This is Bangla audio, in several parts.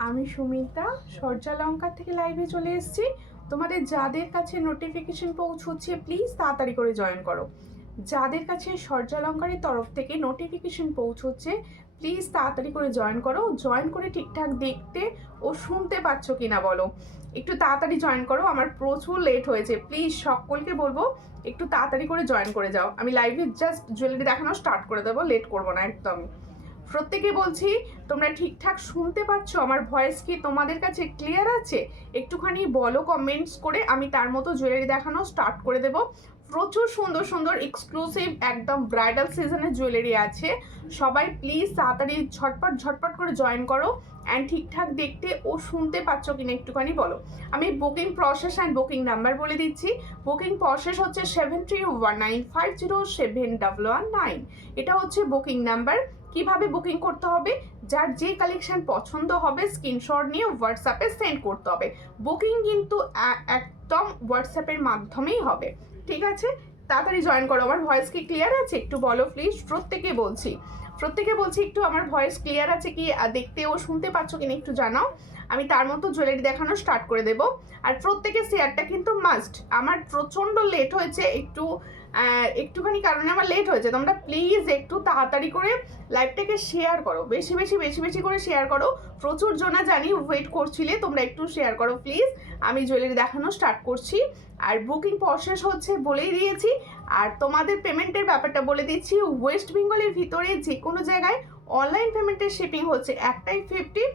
আমি সুমিতা সূর্যালঙ্কার থেকে লাইভে চলে এসেছি। তোমাদের যাদের কাছে নোটিফিকেশন পৌঁছচ্ছে প্লিজ তাড়াতাড়ি করে জয়েন করো। যাদের কাছে সূর্যালঙ্কারের তরফ থেকে নোটিফিকেশন পৌঁছচ্ছে প্লিজ তাড়াতাড়ি করে জয়েন করো। জয়েন করে ঠিকঠাক দেখতে ও শুনতে পাচ্ছ কিনা বলো, একটু তাড়াতাড়ি জয়েন করো। আমার প্রচুর লেট হয়েছে, প্লিজ সকলকে বলবো একটু তাড়াতাড়ি করে জয়েন করে যাও। আমি লাইভে জাস্ট জুয়েলারি দেখানো স্টার্ট করে দেবো, লেট করবো না একদমই। প্রত্যেকে বলছি তোমরা ঠিকঠাক শুনতে পাচ্ছ? আমার ভয়েস কি তোমাদের কাছে ক্লিয়ার আছে? একটুখানি বলো কমেন্টস করে, আমি তার মতো জুয়েলারি দেখানো স্টার্ট করে দেব। প্রচুর সুন্দর সুন্দর এক্সক্লুসিভ একদম ব্রাইডাল সিজনের জুয়েলারি আছে। সবাই প্লিজ তাড়াতাড়ি ঝটপট ঝটপট করে জয়েন করো। অ্যান্ড ঠিকঠাক দেখতে ও শুনতে পাচ্ছ কিনা একটুখানি বলো। আমি booking process and booking number বলে দিচ্ছি। বুকিং প্রসেস হচ্ছে 7319507119। এটা হচ্ছে বুকিং নাম্বার। কিভাবে বুকিং করতে হবে? যার যে কালেকশন পছন্দ হবে স্ক্রিনশট নিয়ে হোয়াটসঅ্যাপে সেন্ড করতে হবে। বুকিং কিন্তু একদম হোয়াটসঅ্যাপের মাধ্যমেই হবে, ঠিক আছে? তাড়াতাড়ি জয়েন করো। আমার ভয়েস কি ক্লিয়ার আছে একটু বলো প্লিজ। প্রত্যেকে বলছি একটু আমার ভয়েস ক্লিয়ার আছে কি, দেখতে ও শুনতে পাচ্ছ কিনা একটু জানাও। আমি তার মতো জুয়েলারি দেখানো স্টার্ট করে দেব। আর প্রত্যেকে শেয়ারটা কিন্তু মাস্ট। আমার প্রচণ্ড লেট হয়েছে একটুখানি কারণে আমার লেট হয়েছে। তোমরা প্লিজ একটু তাড়াতাড়ি করে লাইভটাকে শেয়ার করো, বেশি বেশি করে শেয়ার করো। প্রচুর জনা জানি ওয়েট করছিলে, তোমরা একটু শেয়ার করো প্লিজ। আমি জুয়েলারি দেখানো স্টার্ট করছি। আর বুকিং প্রসেস হচ্ছে বলেই দিয়েছি। আর তোমাদের পেমেন্টের ব্যাপারটা বলে দিচ্ছি। ওয়েস্ট বেঙ্গলের ভিতরে যে কোনো জায়গায় অনলাইন পেমেন্টের শিপিং হচ্ছে একটাই 50,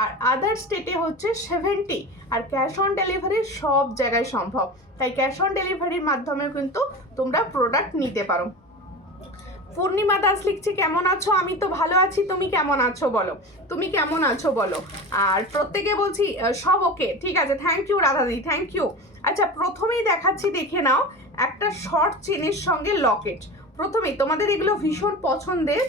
আর আদার স্টেটে হচ্ছে 70। আর ক্যাশ অন ডেলিভারি সব জায়গায় সম্ভব, তাই ক্যাশ অন ডেলিভারির মাধ্যমেও কিন্তু তোমরা প্রোডাক্ট নিতে পারো। পূর্ণিমা দাস লিখছে কেমন আছো? আমি তো ভালো আছি, তুমি কেমন আছো বলো। তুমি কেমন আছো বলো। আর প্রত্যেকে বলছি সব ওকে, ঠিক আছে। থ্যাংক ইউ রাধাদি, থ্যাংক ইউ। আচ্ছা, প্রথমেই দেখাচ্ছি, দেখে নাও। একটা শর্ট চেনের সঙ্গে লকেট। প্রথমেই তোমাদের এগুলো ভীষণ পছন্দের,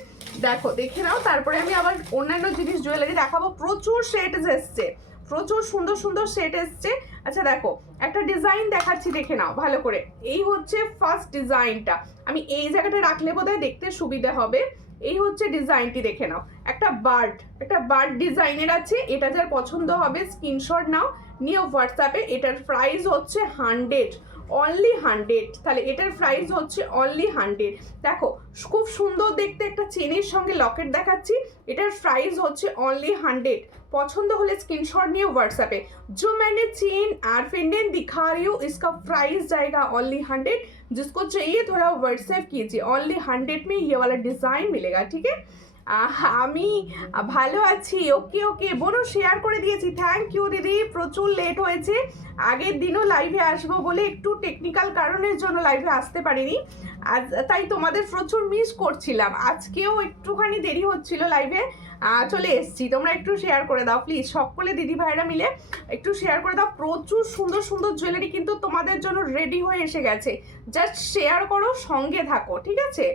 দেখো দেখে নাও। তারপরে আমি আবার অন্যান্য জিনিস জুয়েলারি দেখাবো। প্রচুর সেট এসছে, প্রচুর সুন্দর সুন্দর সেট এসছে। আচ্ছা দেখো, একটা ডিজাইন দেখাচ্ছি, দেখে নাও ভালো করে। এই হচ্ছে ফার্স্ট ডিজাইনটা, আমি এই জায়গাটা রাখলে বোধহয় দেখতে সুবিধা হবে। এই হচ্ছে ডিজাইনটি, দেখে নাও। একটা বার্ড ডিজাইনের আছে। এটা যার পছন্দ হবে স্ক্রিনশট নাও, নিয়ে হোয়াটসঅ্যাপে। এটার প্রাইস হচ্ছে 100, অনলি 100। তাহলে এটার প্রাইস হচ্ছে অনলি 100। দেখো খুব সুন্দর দেখতে একটা চেনের সঙ্গে লকেট দেখাচ্ছি। এটার প্রাইস হচ্ছে অনলি 100। पसंद होले स्क्रीनशॉट निये व्हाट्सएप पे। जो मैंने चेन और पेंडेंट दिखा रही हूँ इसका प्राइस जाएगा ओनली 100। जिसको चाहिए थोड़ा व्हाट्सएप कीजिए, ओनली 100 में ये वाला डिजाइन मिलेगा, ठीक है। আমি ভালো আছি, ওকে ওকে বোনো শেয়ার করে দিয়েছি। থ্যাংক ইউ দিদি, প্রচুর লেট হয়েছে। আগের দিনও লাইভে আসবো বলে একটু টেকনিক্যাল কারণের জন্য লাইভে আসতে পারিনি, আজ তাই তোমাদের প্রচুর মিস করছিলাম। আজকেও একটুখানি দেরি হচ্ছিল লাইভে, চলে এসেছি। তোমরা একটু শেয়ার করে দাও প্লিজ, সকলে দিদি ভাইরা মিলে একটু শেয়ার করে দাও। প্রচুর সুন্দর সুন্দর জুয়েলারি কিন্তু তোমাদের জন্য রেডি হয়ে এসে গেছে, জাস্ট শেয়ার করো, সঙ্গে থাকো, ঠিক আছে।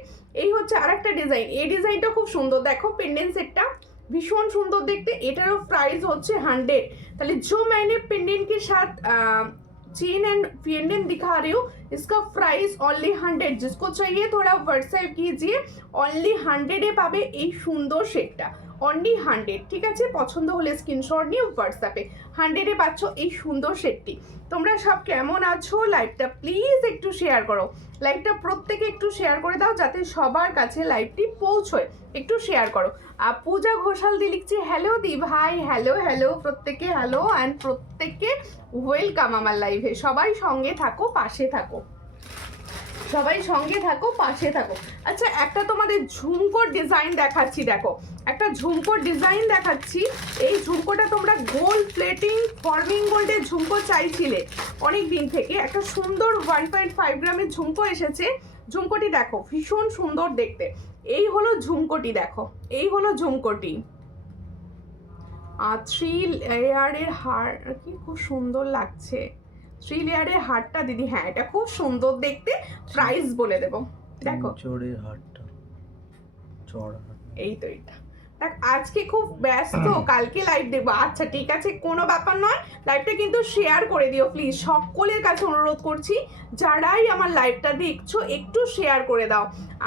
এই হচ্ছে আরেকটা ডিজাইন। এই ডিজাইনটা খুব সুন্দর, দেখো পেন্ডেন্ট সেটটা ভীষণ সুন্দর দেখতে। এটারও প্রাইস হচ্ছে 100। তাহলে जो मैंने पेंडेंट के साथ चेन एंड पेंडेंट दिखा रही हूँ इसका प्राइस ओनली 100। जिसको चाहिए थोड़ा व्हाट्सएप कीजिए, ओनली 100 पाবে এই সুন্দর সেটটা, অনলি 100, ঠিক আছে। পছন্দ হলে স্ক্রিনশট নিয়ে হোয়াটসঅ্যাপে 100 পাচ্ছ এই সুন্দর সেটটি। তোমরা সব কেমন আছো? লাইভটা প্লিজ একটু শেয়ার করো, লাইভটা প্রত্যেকে একটু শেয়ার করে দাও যাতে সবার কাছে লাইভটি পৌঁছয়। একটু শেয়ার করো। পূজা ঘোষাল দি লিখছে হ্যালো দি ভাই, হ্যালো হ্যালো প্রত্যেকে, হ্যালো অ্যান্ড প্রত্যেককে ওয়েলকাম আমার লাইভে। সবাই সঙ্গে থাকো, পাশে থাকো, সবাই সঙ্গে থাকো, পাশে থাকো। আচ্ছা, একটা তোমাদের ঝুমকোর ডিজাইন দেখাচ্ছি, দেখো একটা ঝুমকোর ডিজাইন দেখাচ্ছি। এই ঝুমকোটা তোমরা গোল্ড প্লেটিং ফর্মিং গোল্ডের ঝুমকো চাইছিলে অনেক দিন থেকে। একটা সুন্দর 1.5 গ্রামের ঝুমকো এসেছে। ঝুমকোটি দেখো ভীষণ সুন্দর দেখতে। এই হলো ঝুমকোটি, দেখো এই হলো ঝুমকোটি। 3 লেয়ারের হার কি খুব সুন্দর লাগছে। 3 লেয়ারের হারটা দিদি, হ্যাঁ এটা খুব সুন্দর দেখতে। প্রাইস বলে দেবো, দেখো চড়ের হারটা, চড়া এই তো এটা দেখ। আজকে খুব ব্যস্ত, কালকে লাইভ দেখবো। আচ্ছা ঠিক আছে, কোনো ব্যাপার নয়। লাইভটা কিন্তু শেয়ার করে দিও প্লিজ, সকলের কাছে অনুরোধ করছি। যারাই আমার লাইভটা দেখছো একটু শেয়ার করে দাও।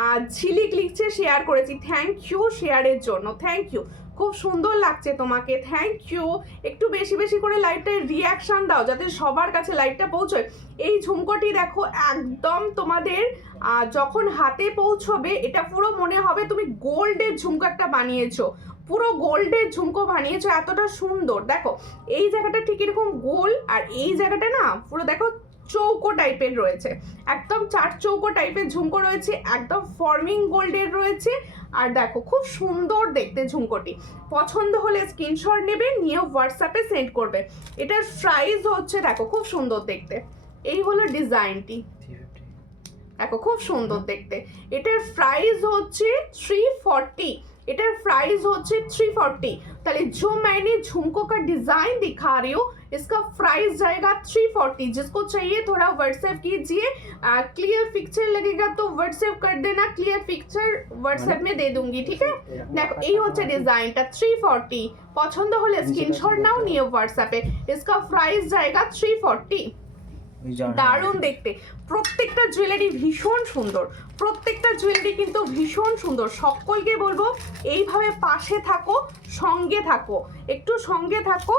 আর ঝিলিক লিখছে শেয়ার করেছি, থ্যাংক ইউ শেয়ারের জন্য, থ্যাংক ইউ। খুব সুন্দর লাগছে তোমাকে, থ্যাংক ইউ। একটু বেশি বেশি করে লাইভটায় রিয়াকশন দাও যাতে সবার কাছে লাইভটা পৌঁছয়। এই ঝুমকোটি দেখো একদম তোমাদের যখন হাতে পৌঁছবে এটা পুরো মনে হবে তুমি গোল্ডের ঝুমকো একটা বানিয়েছো, পুরো গোল্ডের ঝুমকো বানিয়েছো, এতটা সুন্দর। দেখো এই জায়গাটা ঠিক এরকম গোল, আর এই জায়গাটা না পুরো দেখো চৌকো টাইপের রয়েছে, একদম চার চৌকো টাইপের ঝুমকো রয়েছে, একদম ফর্মিং গোল্ডের রয়েছে। আর দেখো খুব সুন্দর দেখতে ঝুমকোটি। পছন্দ হলে স্ক্রিনশট নেবে, নিয়ে হোয়াটসঅ্যাপে সেন্ড করবে। এটার প্রাইস হচ্ছে দেখো খুব সুন্দর দেখতে, এই হলো ডিজাইনটি, দেখো খুব সুন্দর দেখতে। এটার প্রাইস হচ্ছে 340, এটার প্রাइस হচ্ছে 340। তাহলে जो मैंने झुमको का डिजाइन दिखा रही हूँ इसका प्राइस जाएगा 340। जिसको चाहिए थोड़ा व्हाट्सएप कीजिए, क्लियर पिक्चर लगेगा तो व्हाट्सएप कर देना, क्लियर पिक्चर व्हाट्सएप में दे दूंगी, ठीक है। देखो এই হচ্ছে ডিজাইনটা 340। পছন্দ হলে স্ক্রিনশট নাও, নিয়ে হোয়াটসঅ্যাপে। इसका प्राइस जाएगा 340। দারুণ দেখতে, প্রত্যেকটা জুয়েলারি ভীষণ সুন্দর, প্রত্যেকটা জুয়েলারি কিন্তু ভীষণ সুন্দর। সকলকে বলবো এইভাবে পাশে থাকো, সঙ্গে থাকো, একটু সঙ্গে থাকো,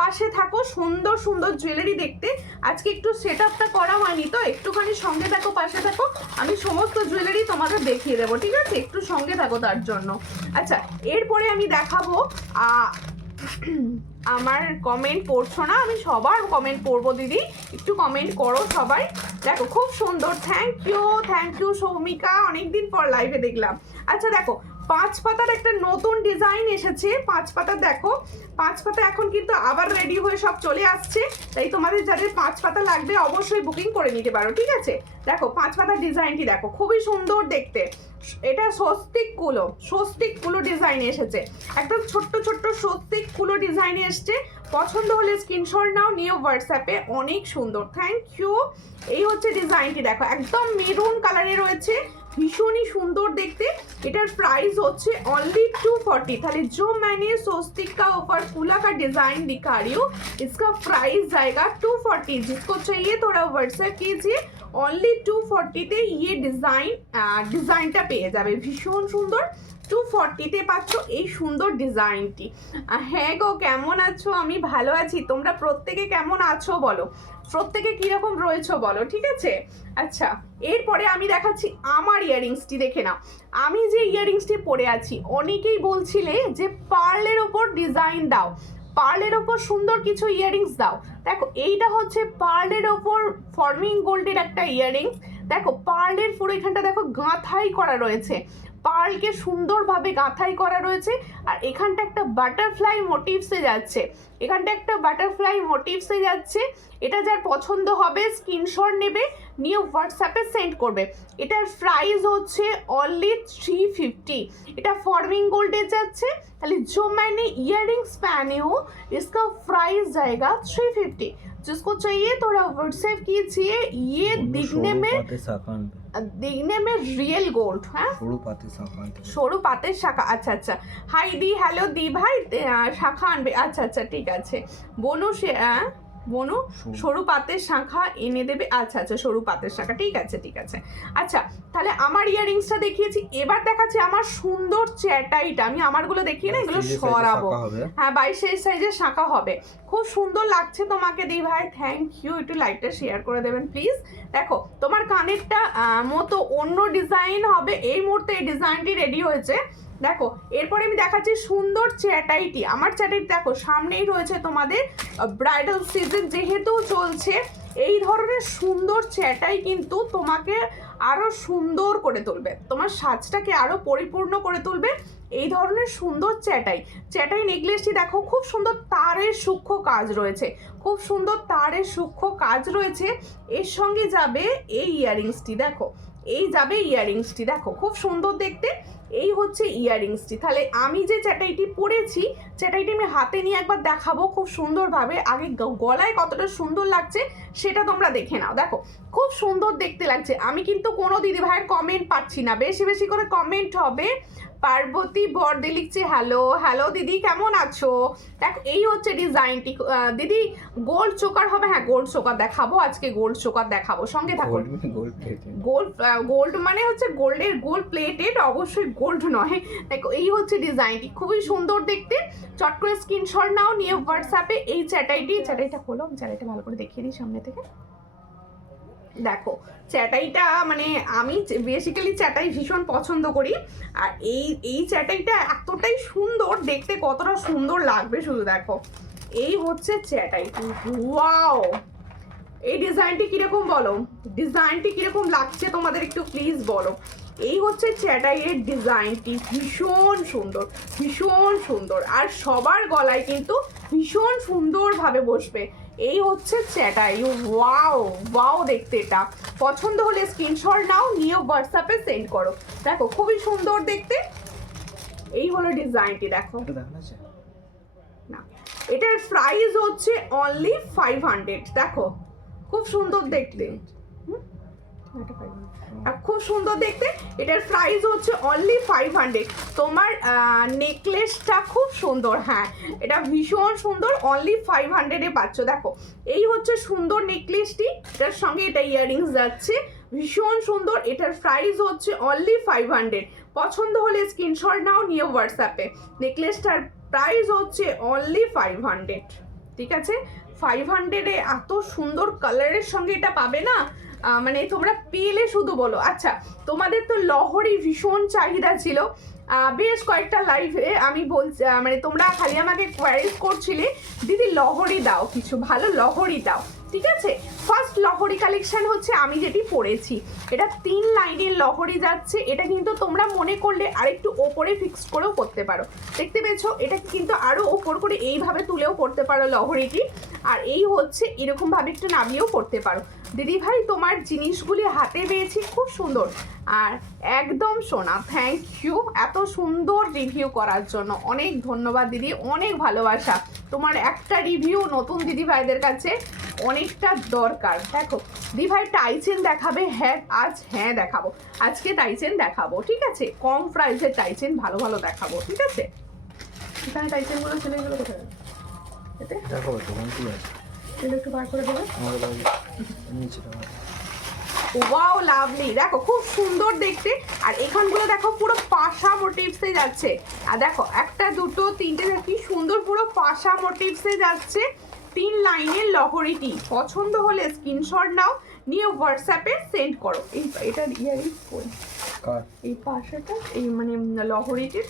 পাশে থাকো, সুন্দর সুন্দর জুয়েলারি দেখতে। আজকে একটু সেট আপটা করা হয়নি তো, একটুখানি সঙ্গে থাকো, পাশে থাকো, আমি সমস্ত জুয়েলারি তোমাদের দেখিয়ে দেবো, ঠিক আছে, একটু সঙ্গে থাকো তার জন্য। আচ্ছা এরপরে আমি দেখাবো আমার কমেন্ট পড়ছো না, আমি সবার কমেন্ট পড়বো দিদি, একটু কমেন্ট করো সবাই। দেখো খুব সুন্দর, থ্যাংক ইউ সৌমিকা, অনেকদিন পর লাইভে দেখলাম। আচ্ছা দেখো 5 পাতার একটা নতুন ডিজাইন এসেছে, 5 পাতা দেখো, 5 পাতা এখন কিন্তু আবার রেডি হয়ে সব চলে আসছে, তাই তোমাদের যাদের 5 পাতা লাগবে অবশ্যই বুকিং করে নিতে পারো, ঠিক আছে। দেখো 5 পাতার ডিজাইনটি দেখো খুবই সুন্দর দেখতে। এটা স্বস্তিক কুলো ডিজাইন এসেছে, একদম ছোট্ট ছোট্ট স্বস্তিক কুলো ডিজাইন এসছে। পছন্দ হলে স্ক্রিনশট নাও, নিয়ে হোয়াটসঅ্যাপে। অনেক সুন্দর, থ্যাংক ইউ। এই হচ্ছে ডিজাইনটি দেখো, একদম মেরুন কালারে রয়েছে, ভীষণই সুন্দর দেখতে। এটার प्राइस হচ্ছে অনলি 240। তাহলে जो मैंने स्वस्तिक का ऊपर फूला का डिजाइन दिखा रही हूँ इसका प्राइस जाएगा 240। जिसको चाहिए थोड़ा व्हाट्सएप कीजिए, অনলি 240-তে ये ডিজাইনটা পেয়ে যাবে, ভীষণ সুন্দর। 240-তে পাচ্ছ এই সুন্দর ডিজাইনটি। হ্যাঁ গো, কেমন আছো? আমি ভালো আছি, তোমরা প্রত্যেকে কেমন আছো বলো, প্রত্যেকে কিরকম রয়েছো বলো, ঠিক আছে। আচ্ছা এরপরে আমি দেখাচ্ছি আমার ইয়াররিংসটি, দেখে নাও আমি যে ইয়াররিংসটি পরে আছি। অনেকেই বলছিলে যে পার্লের ওপর ডিজাইন দাও, পার্লের ওপর সুন্দর কিছু ইয়াররিংস দাও। দেখো এইটা হচ্ছে পার্লের ওপর ফর্মিং গোল্ডের একটা ইয়াররিংস। দেখো পার্লের পুরো এখানটা দেখো গাঁথাই করা রয়েছে, পার্লকে সুন্দরভাবে গাঁথাই করা রয়েছে। আর এখানটা একটা বাটারফ্লাই মোটিভসে যাচ্ছে, এখানটা একটা বাটারফ্লাই মোটিভসে যাচ্ছে। এটা যার পছন্দ হবে স্ক্রিনশট নেবে, নিয়ে হোয়াটসঅ্যাপে সেন্ড করবে। এটার প্রাইস হচ্ছে অনলি 350। এটা ফর্মিং গোল্ডে যাচ্ছে। তাহলে जो मैंने इयररिंग्स पहने हो इसका प्राइस जाएगा 350। जिसको चाहिए थोड़ा व्हाट्सएप कीजिए। ये दिखने में रियल गोल्ड, হ্যাঁ সরু পাতের শাখা। আচ্ছা আচ্ছা, হাই দি, হ্যালো দি ভাই, শাখা আনবে, আচ্ছা আচ্ছা ঠিক আছে। বনু সরু পাতের শাখা এনে দেবে, আচ্ছা আচ্ছা সরু পাতের শাখা, ঠিক আছে ঠিক আছে। আচ্ছা তাহলে আমার ইয়াররিংসটা দেখিয়েছি, এবার দেখাচ্ছি আমার সুন্দর চ্যাটাইটা। আমি আমারগুলো দেখিয়ে না, এগুলো সরাবো। হ্যাঁ 22 সাইজের শাখা হবে, খুব সুন্দর লাগছে তোমাকে দি ভাই, থ্যাংক ইউ। একটু লাইভটা শেয়ার করে দেবেন প্লিজ। দেখো তোমার কানেরটা মতো অন্য ডিজাইন হবে, এই মুহূর্তে এই ডিজাইনটি রেডি হয়েছে। দেখো এরপরে আমি দেখাচ্ছি সুন্দর চ্যাটাইটি। আমার চ্যাটাইটি দেখো সামনেই রয়েছে তোমাদের ব্রাইডাল সিজন যেহেতু চলছে, এই ধরনের সুন্দর চ্যাটাই কিন্তু তোমাকে আরো সুন্দর করে তুলবে, তোমার সাজটাকে আরো পরিপূর্ণ করে তুলবে। এই ধরনের সুন্দর চ্যাটাই নেকলেসটি দেখো খুব সুন্দর তারের সূক্ষ্ম কাজ রয়েছে, খুব সুন্দর তারের সূক্ষ্ম কাজ রয়েছে। এর সঙ্গে যাবে এই ইয়াররিংসটি, দেখো এই যাবে ইয়াররিংসটি, দেখো খুব সুন্দর দেখতে। এই হচ্ছে ইয়াররিংসটি। তাহলে আমি যে চ্যাটাইটি পরেছি, চ্যাটাইটি আমি হাতে নিয়ে একবার দেখাবো খুব সুন্দরভাবে। আগে গলায় কতটা সুন্দর লাগছে সেটা তোমরা দেখে নাও। দেখো খুব সুন্দর দেখতে লাগছে। আমি কিন্তু কোনো দিদি ভাইয়ের কমেন্ট পাচ্ছি না, বেশি বেশি করে কমেন্ট হবে, পার্বতী বর্দে লিখছে হ্যালো হ্যালো দিদি কেমন আছো। দেখ এই হচ্ছে ডিজাইনটি। দিদি গোল্ড চোকার হবে, হ্যাঁ গোল্ড চোকার দেখাবো আজকে, গোল্ড চোকার দেখাবো, সঙ্গে থাকো। গোল্ড মানে হচ্ছে গোল্ডের গোল্ড প্লেটেড, অবশ্যই গোল্ড নয়। দেখো এই হচ্ছে ডিজাইনটি, খুবই সুন্দর দেখতে। চট করে স্ক্রিনশট নাও, নিয়ে হোয়াটসঅ্যাপে এই চ্যাটাইটা খোলো, আমি চ্যাটাইটা ভালো করে দেখিয়ে দিই সামনে থেকে। দেখো চ্যাটাইটা মানে আমি বেসিক্যালি চ্যাটাই ভীষণ পছন্দ করি, আর এই চ্যাটাইটা এতটাই সুন্দর দেখতে, কতটা সুন্দর লাগবে শুধু দেখো। এই হচ্ছে চ্যাটাইটি, ওয়াও। এই ডিজাইনটি কিরকম বলো, ডিজাইনটি কিরকম লাগছে তোমাদের একটু প্লিজ বলো। এই হচ্ছে চ্যাটাইয়ের ডিজাইনটি, ভীষণ সুন্দর ভীষণ সুন্দর, আর সবার গলায় কিন্তু ভীষণ সুন্দরভাবে বসবে। এই হচ্ছে চ্যাটাই, ওয়াও ওয়াও দেখতে। এটা পছন্দ হলে স্ক্রিনশট নাও, নিয়ে হোয়াটসঅ্যাপে সেন্ড করো। দেখো খুবই সুন্দর দেখতে। এই হলো ডিজাইনটি, দেখো না, এটার প্রাইস হচ্ছে অনলি 500। দেখো খুব সুন্দর দেখতে, খুব সুন্দর দেখতে। এটার প্রাইস হচ্ছে অনলি 500। তোমার নেকলেসটা খুব সুন্দর, হ্যাঁ এটা ভীষণ সুন্দর, অনলি 500-এ পাচ্ছ। দেখো এই হচ্ছে সুন্দর নেকলেসটি, এটার সঙ্গে এটা ইয়াররিংস যাচ্ছে, ভীষণ সুন্দর। এটার প্রাইস হচ্ছে অনলি 500। পছন্দ হলে স্ক্রিনশট নাও, নিয়ে হোয়াটসঅ্যাপে। নেকলেসটার প্রাইস হচ্ছে অনলি 500, ঠিক আছে। 500-এ এত সুন্দর কালারের সঙ্গে এটা পাবে না, মানে তোমরা পেলে শুধু বলো। আচ্ছা তোমাদের তো লহরি ভীষণ চাহিদা ছিল, বেশ কয়েকটা লাইভে আমি বলছি, মানে তোমরা খালি আমাকে কোয়ারিজ করছিলে দিদি লহরি দাও, কিছু ভালো লহরি দাও, ঠিক আছে। ফার্স্ট লহরি কালেকশন হচ্ছে আমি যেটি পরেছি, এটা 3 লাইনের লহরি যাচ্ছে। এটা কিন্তু তোমরা মনে করলে আরেকটু ওপরে ফিক্সড করেও করতে পারো, দেখতে পেয়েছো। এটা কিন্তু আরো ওপর করে এইভাবে তুলেও করতে পারো লহরিটি, আর এই হচ্ছে এরকম ভাবে একটু নামিয়েও করতে পারো। দিদি ভাই তোমার জিনিসগুলি হাতে পেয়েছি, খুব সুন্দর, আর একদম সোনা। থ্যাংক ইউ এত সুন্দর রিভিউ করার জন্য, অনেক ধন্যবাদ দিদি, অনেক ভালোবাসা। তোমার একটা রিভিউ নতুন দিদি ভাইদের কাছে অনেকটা দরকার। দেখো দিদি ভাই টাইচেন দেখাবে, হ্যাঁ আজ হ্যাঁ দেখাবো, আজকে টাইচেন দেখাবো, ঠিক আছে। কম প্রাইসের টাইচেন ভালো ভালো দেখাবো, ঠিক আছে। এখানে টাইচেনগুলো ছেলে গেলো কোথায়, এতে দেখো দোকান কি আছে, একটু বার করে দেবে। আমার বাড়ি নিচে আমার ওয়াও লাভলি, দেখো খুব সুন্দর দেখতে। আর এখানগুলো দেখো পুরো পাশা মোটিভসে যাচ্ছে, আর দেখো একটা দুটো তিনটে, কি সুন্দর পুরো পাশা মোটিভসে যাচ্ছে। 3 লাইনের লহরিটি, পছন্দ হলে স্ক্রিনশট নাও, নিয়ে হোয়াটসঅ্যাপে সেন্ড করো। এটা ইয়ারিংস কই, এই পাশাটা এই মানে লহরিটির,